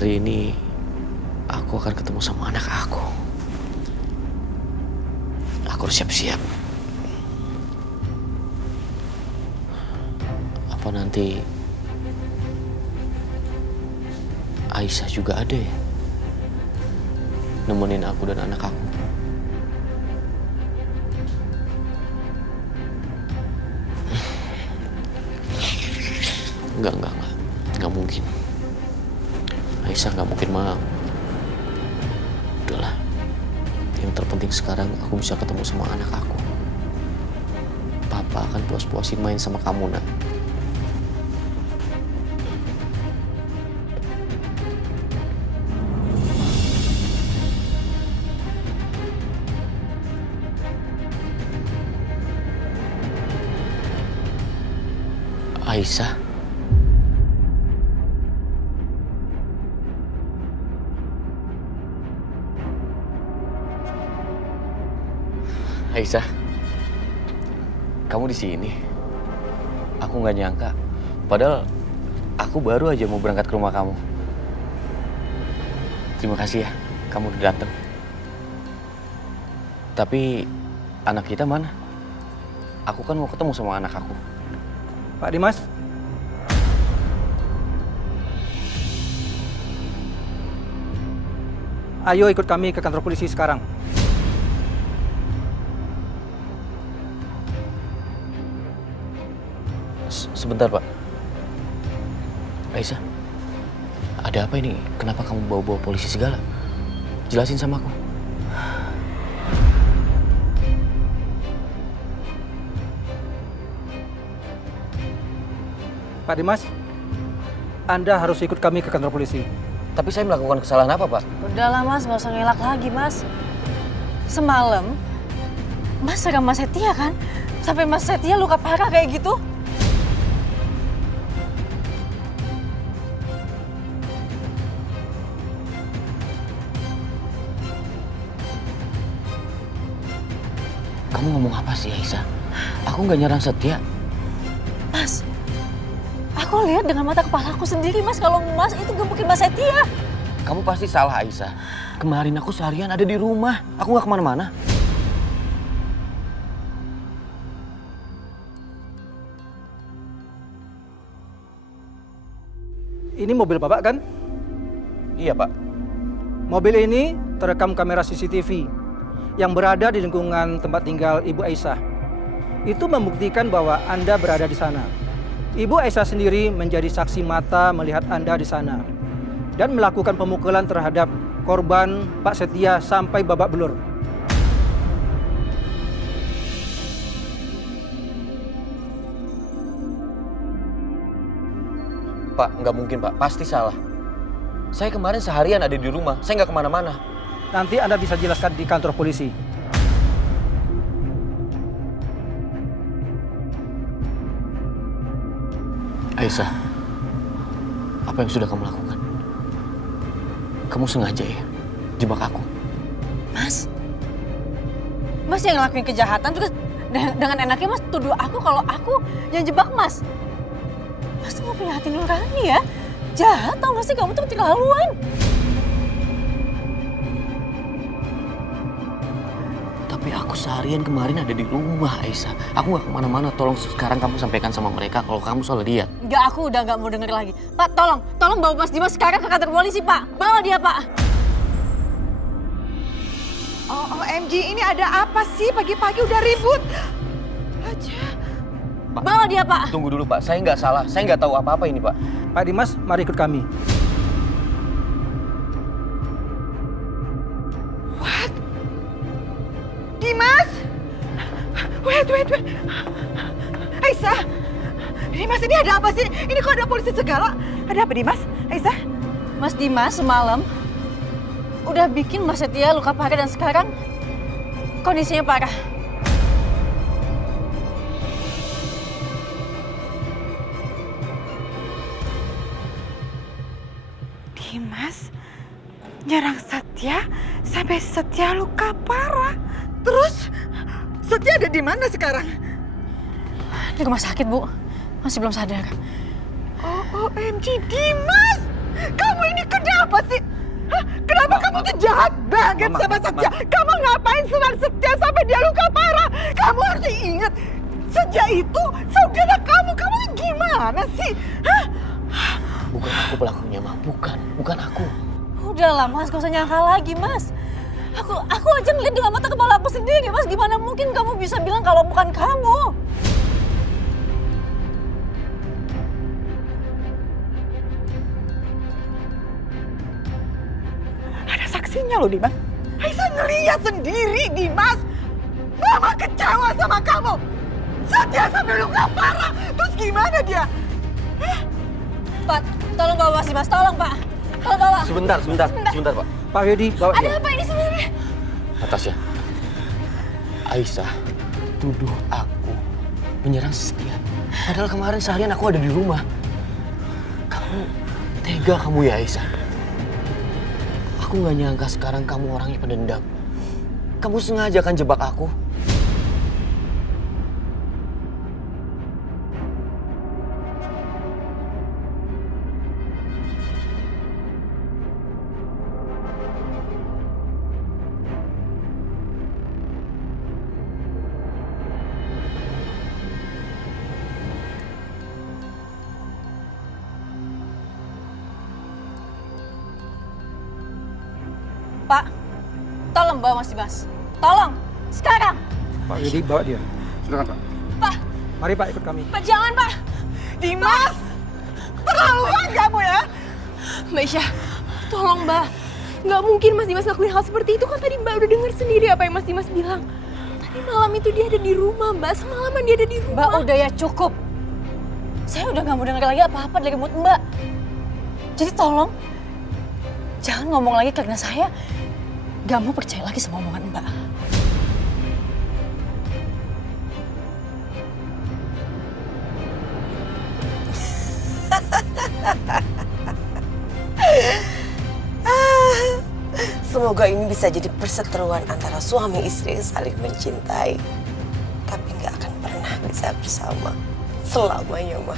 Hari ini aku akan ketemu sama anak aku. Aku harus siap-siap. Apa nanti Aisyah juga ada ya? Nemenin aku dan anak aku. Enggak mungkin. Aisyah nggak mungkin mau. Udahlah, yang terpenting sekarang aku bisa ketemu sama anak aku. Papa akan puas-puasin main sama kamu, nak. Aisyah. Aisyah, kamu di sini. Aku nggak nyangka. Padahal aku baru aja mau berangkat ke rumah kamu. Terima kasih ya, kamu udah datang. Tapi anak kita mana? Aku kan mau ketemu sama anak aku. Pak Dimas? Ayo ikut kami ke kantor polisi sekarang. Sebentar, Pak. Aisyah, ada apa ini? Kenapa kamu bawa-bawa polisi segala? Jelasin sama aku. Pak Dimas, Anda harus ikut kami ke kantor polisi. Tapi saya melakukan kesalahan apa, Pak? Udahlah Mas, nggak usah ngelak lagi Mas. Semalam, Mas serang Mas Setia kan? Sampai Mas Setia luka parah kayak gitu. Kamu ngomong apa sih, Aisyah? Aku nggak nyerang Setia. Mas, aku lihat dengan mata kepala aku sendiri Mas kalau Mas itu gebukin Mas Setia. Kamu pasti salah, Aisyah. Kemarin aku seharian ada di rumah. Aku nggak kemana-mana. Ini mobil Bapak kan? Iya, Pak. Mobil ini terekam kamera CCTV yang berada di lingkungan tempat tinggal Ibu Aisyah. Itu membuktikan bahwa Anda berada di sana. Ibu Aisyah sendiri menjadi saksi mata melihat Anda di sana dan melakukan pemukulan terhadap korban Pak Setia sampai babak belur. Pak, nggak mungkin, Pak. Pasti salah. Saya kemarin seharian ada di rumah. Saya nggak kemana-mana. Nanti Anda bisa jelaskan di kantor polisi. Aisyah, apa yang sudah kamu lakukan? Kamu sengaja ya jebak aku? Mas yang ngelakuin kejahatan terus dengan enaknya Mas tuduh aku kalau aku yang jebak Mas. Mas tuh gak punya hati nurani ya? Jahat tau gak sih kamu tuh keterlaluan. Tapi aku seharian kemarin ada di rumah, Aisyah. Aku gak kemana-mana. Tolong sekarang kamu sampaikan sama mereka kalau kamu salah dia. Enggak, aku udah gak mau denger lagi. Pak, tolong bawa Mas Dimas sekarang ke kantor polisi, Pak. Bawa dia, Pak. OMG, ini ada apa sih? Pagi-pagi udah ribut. Aja. Pak. Bawa dia, Pak. Tunggu dulu, Pak. Saya nggak salah. Saya nggak tahu apa-apa ini, Pak. Pak Dimas, mari ikut kami. Dimas! Wait. Aisyah! Dimas, ini ada apa sih? Ini kok ada polisi segala? Ada apa, Dimas? Aisyah? Mas Dimas semalam udah bikin Mas Setia luka parah dan sekarang kondisinya parah. Dimas nyerang Setia sampai Setia luka parah. Terus Setia ada di mana sekarang? Di rumah sakit, Bu. Masih belum sadar. OMG, Dimas! Kamu ini kenapa sih? Hah? Kenapa kamu tuh jahat banget sama Setia? Kamu ngapain serang Setia sampai dia luka parah? Kamu harus ingat, Setia itu saudara kamu. Kamu ini gimana sih? Hah? Bukan aku pelakunya, Ma. Bukan aku. Udahlah, Mas. Gak usah nyangka lagi, Mas. Aku aja ngeliat dengan mata kepala aku sendiri, Mas. Gimana mungkin kamu bisa bilang kalau bukan kamu? Ada saksinya loh, Dimas. Aisyah ngeliat sendiri, Dimas. Mama kecewa sama kamu. Setia sampai luka parah. Terus gimana dia? Pak, tolong bawa Mas Dimas. Tolong, Pak. Tolong bawa. Sebentar, Pak. Pak Yudi, bawa dia. Ada apa ini sebenarnya? Natasha, Aisyah tuduh aku menyerang Setia. Padahal kemarin seharian aku ada di rumah. Kamu tega kamu ya, Aisyah. Aku nggak nyangka sekarang kamu orangnya pendendam. Kamu sengaja kan jebak aku? Pak, tolong bawa Mas Dimas. Tolong, sekarang. Pak Yudi, bawa dia. Silakan, Pak. Pak, Mari Pak, ikut kami. Pak jangan, Pak. Dimas! Terlaluan kamu ya? Mbak Isya, tolong Mbak. Nggak mungkin Mas Dimas ngelakuin hal seperti itu. Kan tadi Mbak udah dengar sendiri apa yang Mas Dimas bilang. Tadi malam itu dia ada di rumah, Mbak. Semalaman dia ada di rumah. Mbak, udah ya cukup. Saya udah gak mau denger lagi apa-apa dari mulut Mbak. Jadi tolong, jangan ngomong lagi karena saya gak mau percaya lagi sama omongan Mbak. Semoga ini bisa jadi perseteruan antara suami istri yang saling mencintai. Tapi nggak akan pernah bisa bersama selamanya, Ma.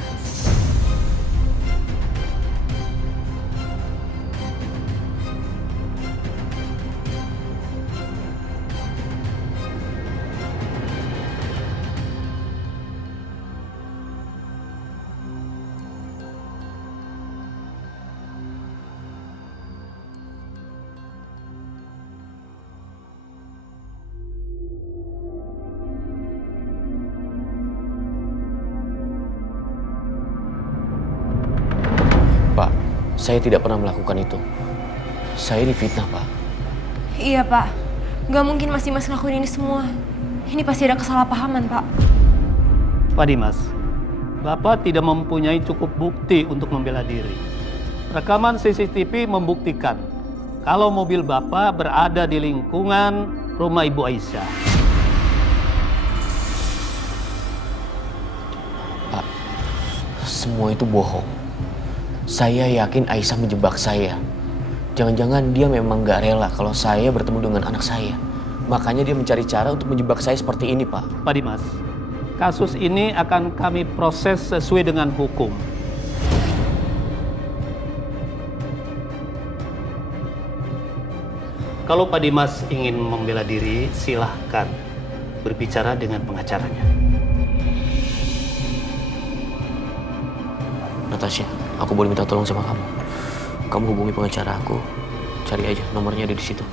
Pak, saya tidak pernah melakukan itu. Saya difitnah, Pak. Iya, Pak. Nggak mungkin Mas Dimas ngelakuin ini semua. Ini pasti ada kesalahpahaman, Pak. Pak Dimas, Bapak tidak mempunyai cukup bukti untuk membela diri. Rekaman CCTV membuktikan kalau mobil Bapak berada di lingkungan rumah Ibu Aisyah. Pak, semua itu bohong. Saya yakin Aisyah menjebak saya. Jangan-jangan dia memang gak rela kalau saya bertemu dengan anak saya. Makanya dia mencari cara untuk menjebak saya seperti ini, Pak. Pak Dimas, kasus ini akan kami proses sesuai dengan hukum. Kalau Pak Dimas ingin membela diri, silahkan berbicara dengan pengacaranya. Natasha, aku boleh minta tolong sama kamu. Kamu hubungi pengacara aku, cari aja nomornya ada di situ.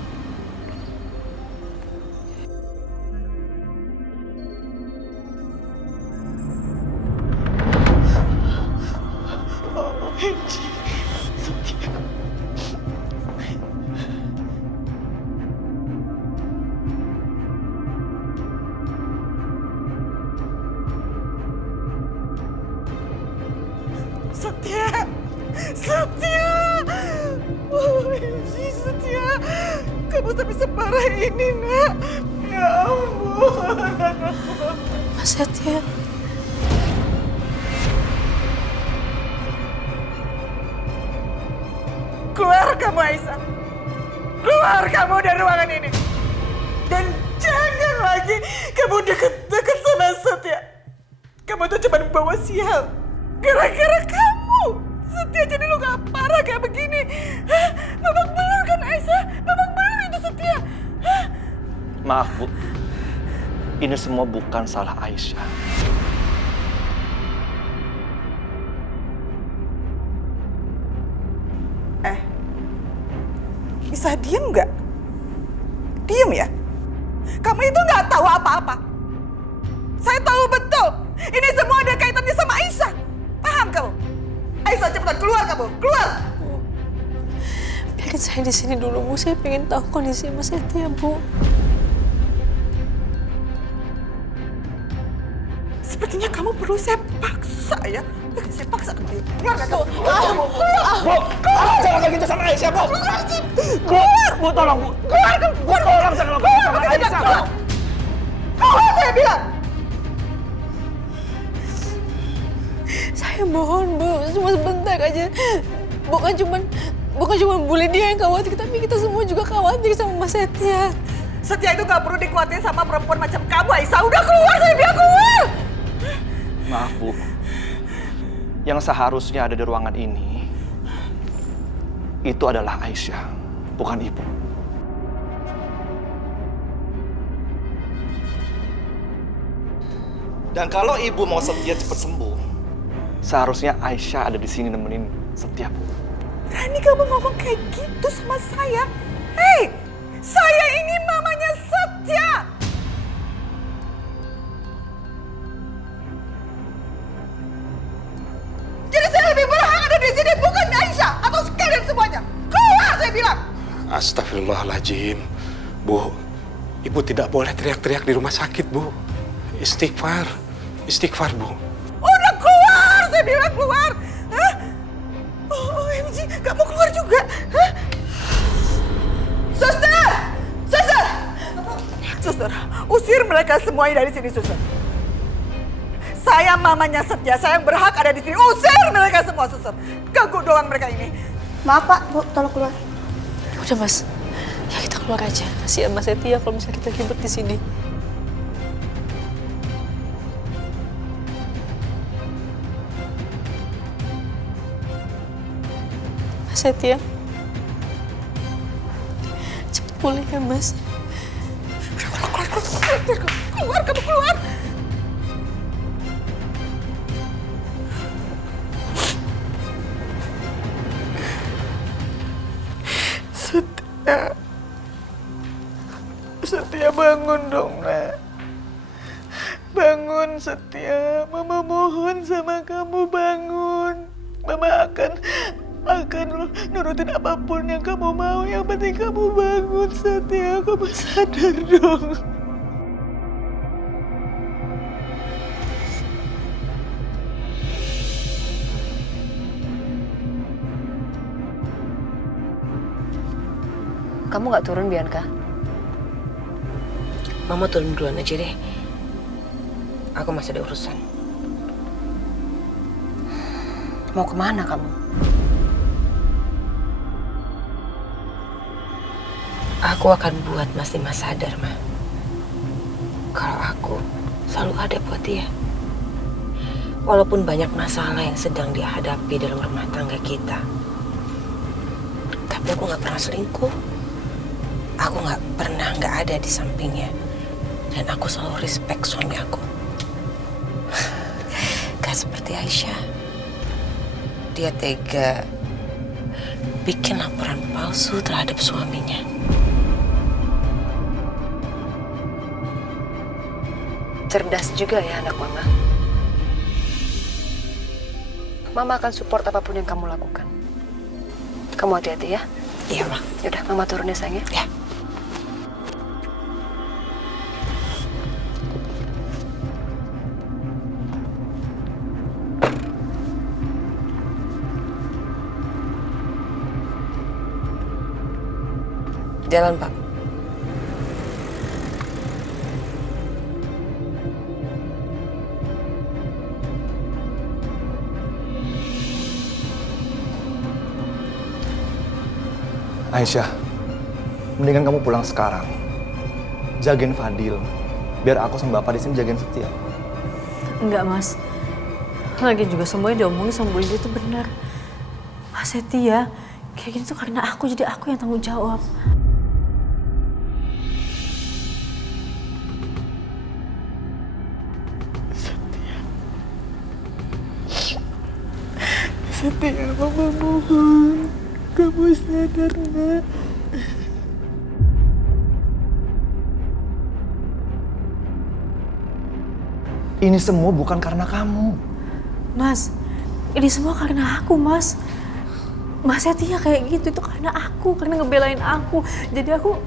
kamu sampai separah ini, Nak. Ya ampun. Mas Setia. Keluar kamu, Aisyah. Keluar kamu dari ruangan ini. Dan jangan lagi kamu deket-deket sama Setia. Kamu tuh cuma bawa sial. Gara-gara kamu, Setia jadi luka parah kayak begini. Hah? Babak belur kan, Aisyah? Babak belur itu Setia. Hah? Maaf, Bu. Ini semua bukan salah Aisyah. Bisa diem nggak? Diem ya? Kamu itu nggak tahu apa-apa. Saya tahu betul. Ini semua ada kaitannya sama Aisyah. Paham kamu? Aisyah, cepetan keluar kamu. Keluar! Biarin saya di sini dulu, Bu. Saya pengen tahu kondisi Mas Setia, Bu. Sepertinya kamu perlu saya paksa ya. Saya paksa kamu. Keluar kamu. Bu, jangan kayak gitu sama Aisyah, Bu. Bu, tolong, Bu. Keluar kamu. Bu, tolong jangan kayak gitu sama Aisyah, Bu. Keluar saya bilang. Saya mohon, Bu. Cuma sebentar aja. Bukan cuma bully dia yang khawatir, tapi kita semua juga khawatir sama Mas Setia. Setia itu gak perlu dikuatin sama perempuan macam kamu, Aisyah. Udah keluar, saya bilang keluar. Maaf, Bu. Yang seharusnya ada di ruangan ini, itu adalah Aisyah, bukan Ibu. Dan kalau Ibu mau Setia cepat sembuh, seharusnya Aisyah ada di sini nemenin Setia, Bu. Berani kamu ngomong kayak gitu sama saya? Hei, saya ini mamanya Setia. Jadi saya lebih berhak ada di sini, bukan Aisyah atau kalian semuanya. Keluar, saya bilang. Astagfirullahaladzim. Bu, Ibu tidak boleh teriak-teriak di rumah sakit, Bu. Istighfar. Istighfar, Bu. Udah keluar, saya bilang keluar. Hah? OMG, kamu keluar juga? Hah? Suster! Suster! Suster, usir mereka semuanya dari sini, suster. Saya mamanya Setia, saya yang berhak ada di sini. Usir mereka semua, suster. Ganggu doang mereka ini. Maaf Pak, Bu, tolong keluar. Udah, Mas. Ya kita keluar aja. Kasihan Mas Setia kalau misalnya kita ribet di sini. Mas Setia. Cepet pulih ya, Mas. Keluar, kamu keluar. Setia. Setia bangun dong, Nak. Bangun, Setia. Mama mohon sama kamu, bangun. Mama akan nurutin apapun yang kamu mau. Yang penting kamu bangun, Setia. Kamu sadar dong. Kamu nggak turun, Bianca? Mama turun duluan aja deh. Aku masih ada urusan. Mau kemana kamu? Aku akan buat Mas Dimas sadar, Ma. Kalau aku selalu ada buat dia. Walaupun banyak masalah yang sedang dia hadapi dalam rumah tangga kita. Tapi aku nggak pernah selingkuh. Aku nggak pernah nggak ada di sampingnya. Dan aku selalu respect suami aku. Gak seperti Aisyah. Dia tega bikin laporan palsu terhadap suaminya. Cerdas juga ya anak mama. Mama akan support apapun yang kamu lakukan. Kamu hati-hati ya. Iya, Ma. Yaudah, Mama turun ya, sayang ya. Jalan, Pak. Aisyah, mendingan kamu pulang sekarang. Jagain Fadil, biar aku sama Bapak di sini jagain Setia. Enggak, Mas. Lagi juga semuanya diomongin sama Bu Lydia itu benar. Mas Setia, kayak gini tuh karena aku, jadi aku yang tanggung jawab. Setia, Mama mohon. Kamu sadar, Nak. Ini semua bukan karena kamu. Mas, ini semua karena aku, Mas. Mas Setia kayak gitu itu karena aku, karena ngebelain aku. Jadi kalau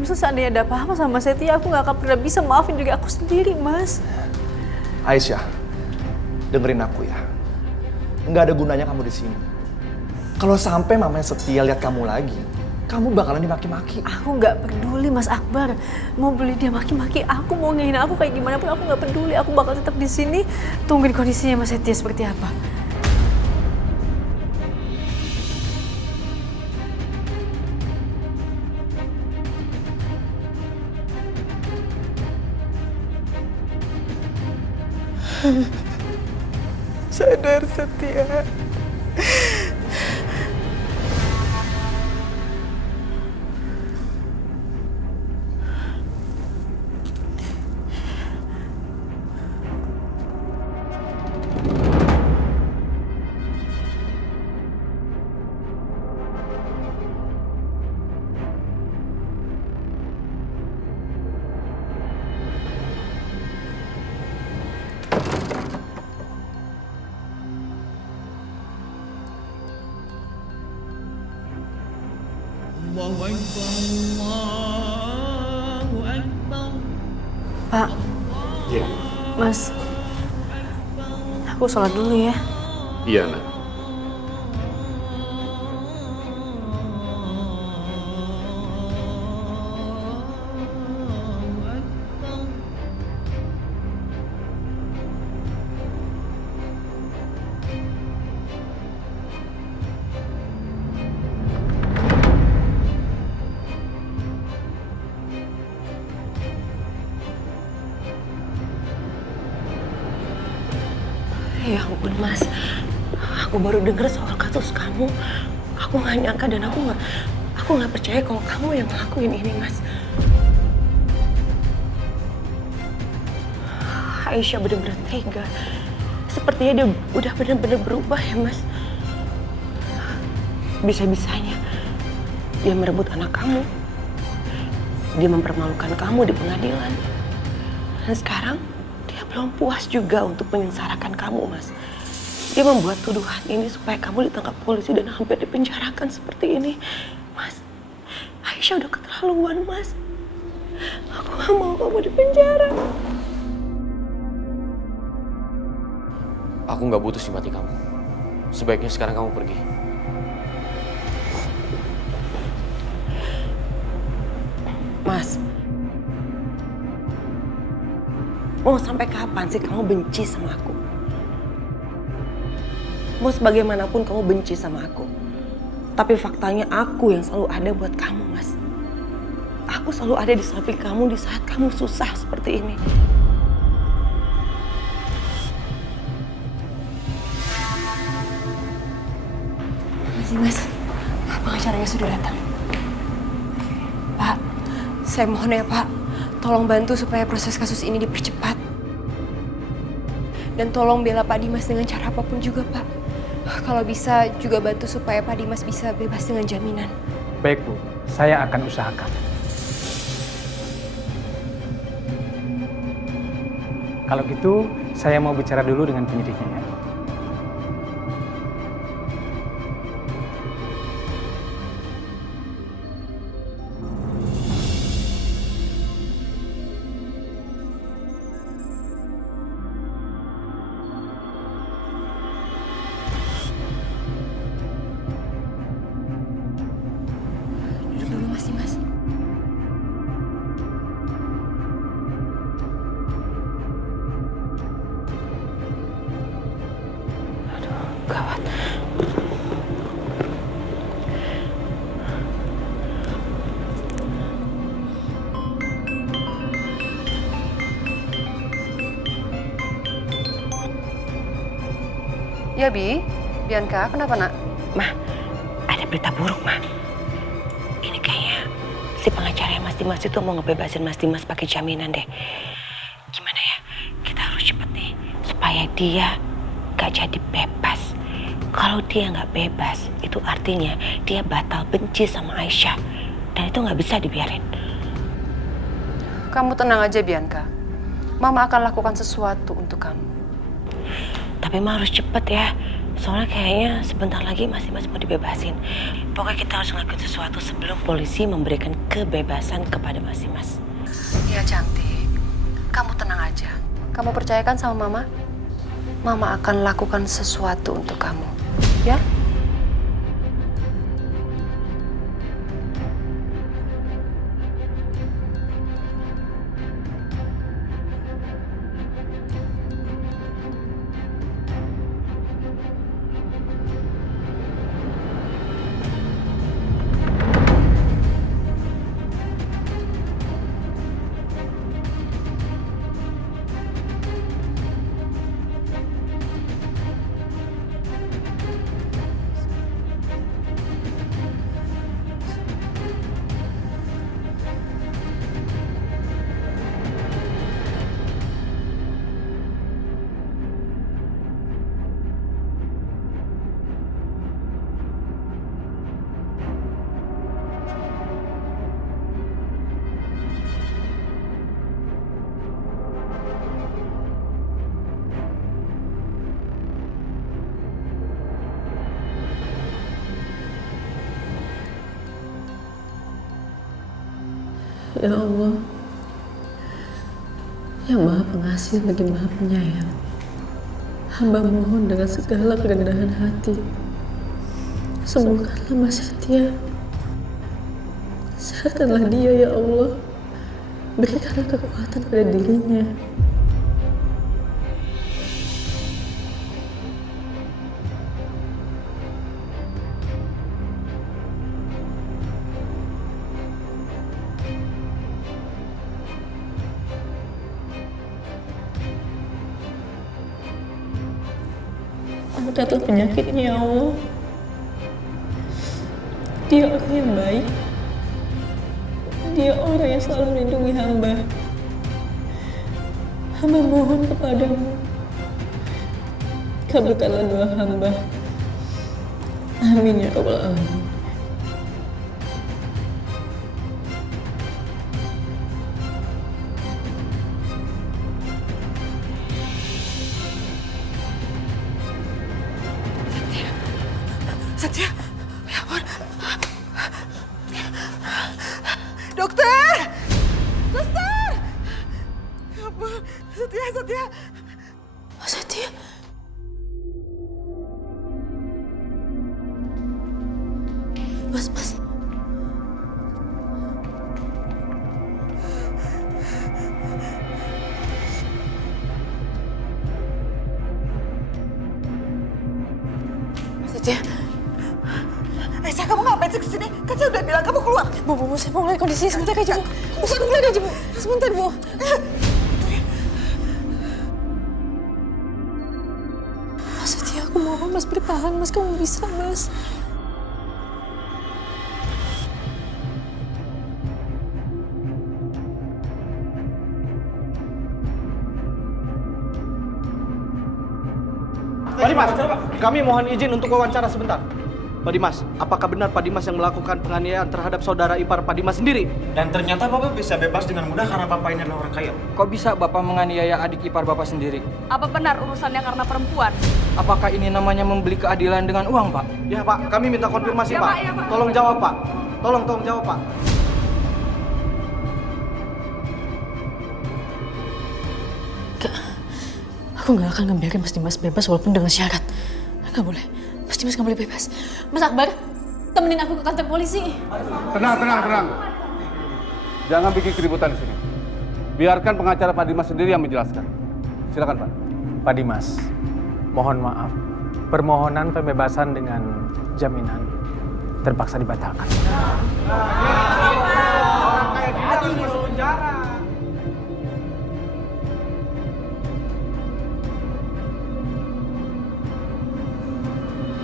misalnya seandainya ada apa-apa sama Mas Setia, aku nggak akan pernah bisa maafin diri aku sendiri, Mas. Aisyah, dengerin aku ya. Nggak ada gunanya kamu di sini. Kalau sampai mamanya Setia lihat kamu lagi, kamu bakalan dimaki-maki. Aku nggak peduli, Mas Akbar. Mau beli dia maki-maki aku, mau ngehina aku kayak gimana pun aku nggak peduli. Aku bakal tetap di sini, tungguin kondisinya Mas Setia seperti apa. Sadar, Setia. Pak, Iya. Mas, aku sholat dulu ya. Iya, Nak. Ya ampun, Mas. Aku baru dengar soal kasus kamu. Aku nggak nyangka dan aku nggak percaya kalau kamu yang ngelakuin ini, Mas. Aisyah benar-benar tega. Sepertinya dia udah benar-benar berubah ya, Mas. Bisa-bisanya dia merebut anak kamu. Dia mempermalukan kamu di pengadilan. Dan sekarang dia belum puas juga untuk menyengsarakan kamu, Mas. Dia membuat tuduhan ini supaya kamu ditangkap polisi dan hampir dipenjarakan seperti ini. Mas, Aisyah udah keterlaluan, Mas. Aku gak mau kamu dipenjara. Aku nggak butuh simpati kamu. Sebaiknya sekarang kamu pergi. Mas, mau sampai kapan sih kamu benci sama aku? Mau sebagaimanapun kamu benci sama aku. Tapi faktanya aku yang selalu ada buat kamu, Mas. Aku selalu ada di samping kamu di saat kamu susah seperti ini. Mas, pengacaranya sudah datang. Pak, saya mohon ya Pak, tolong bantu supaya proses kasus ini dipercepat. Dan tolong bela Pak Dimas dengan cara apapun juga, Pak. Kalau bisa juga bantu supaya Pak Dimas bisa bebas dengan jaminan. Baik Bu, saya akan usahakan. Kalau gitu, saya mau bicara dulu dengan penyidiknya ya. Duduk dulu Mas Dimas. Gawat. Ya, Bi. Bianca, kenapa, Nak? Mah, ada berita buruk, Mah. Ini kayaknya si pengacara Mas Dimas itu mau ngebebasin Mas Dimas pakai jaminan deh. Gimana ya? Kita harus cepet nih supaya dia gak jadi bebas. Kalau dia gak bebas, itu artinya dia batal benci sama Aisyah. Dan itu gak bisa dibiarin. Kamu tenang aja, Bianca. Mama akan lakukan sesuatu untuk kamu. Tapi Mah harus cepet ya. Soalnya kayaknya sebentar lagi Mas Dimas mau dibebasin. Pokoknya kita harus ngelakuin sesuatu sebelum polisi memberikan kebebasan kepada Mas Dimas. Iya, cantik. Kamu tenang aja. Kamu percayakan sama Mama? Mama akan lakukan sesuatu untuk kamu. Ya? Ya Allah, yang Maha Pengasih lagi Maha Penyayang, hamba mohon dengan segala kerendahan hati, sembuhkanlah Mas Setia. Sehatkanlah dia ya Allah, berikanlah kekuatan pada dirinya. Angkatlah penyakitnya ya Allah. Dia orang yang baik. Dia orang yang selalu melindungi hamba. Hamba mohon kepadamu, kabulkanlah doa hamba. Amin ya rabbal alamin. Setia, ya ampun. Dokter! Suster! Ya ampun, Setia. Mas Setia. Mas. Setia. Aisyah, kamu ngapain sih kesini? Kan saya udah bilang kamu keluar. Bu, saya mau ngeliat kondisi sebentar aja, Bu. Sebentar, Bu. Mas Setia, aku mohon Mas bertahan, Mas. Kamu bisa, Mas. Pak Dimas, kami mohon izin untuk wawancara sebentar. Pak Dimas, apakah benar Pak Dimas yang melakukan penganiayaan terhadap saudara ipar Pak Dimas sendiri? Dan ternyata Bapak bisa bebas dengan mudah karena Bapak ini adalah orang kaya. Kok bisa Bapak menganiaya adik ipar Bapak sendiri? Apa benar urusannya karena perempuan? Apakah ini namanya membeli keadilan dengan uang, Pak? Ya, Pak. Kami minta konfirmasi, Pak. Tolong jawab, Pak. Tolong jawab, Pak. Aku gak akan ngebiarin Mas Dimas bebas walaupun dengan syarat. Gak boleh. Mas Dimas gak boleh bebas. Mas Akbar, temenin aku ke kantor polisi. Tenang. Jangan bikin keributan di sini. Biarkan pengacara Pak Dimas sendiri yang menjelaskan. Silakan, Pak. Pak Dimas, mohon maaf. Permohonan pembebasan dengan jaminan terpaksa dibatalkan.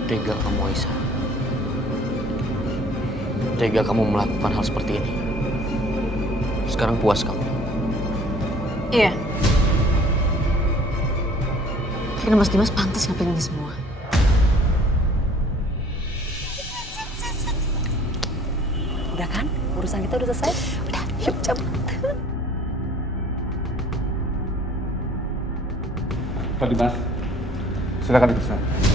Tega kamu, Aisyah. Tega kamu melakukan hal seperti ini. Sekarang puas kamu. Iya. Karena Mas Dimas pantas ngapain ini semua. Udah kan? Urusan kita udah selesai? Udah, yuk cabut. Pak Dimas, silakan diperiksa.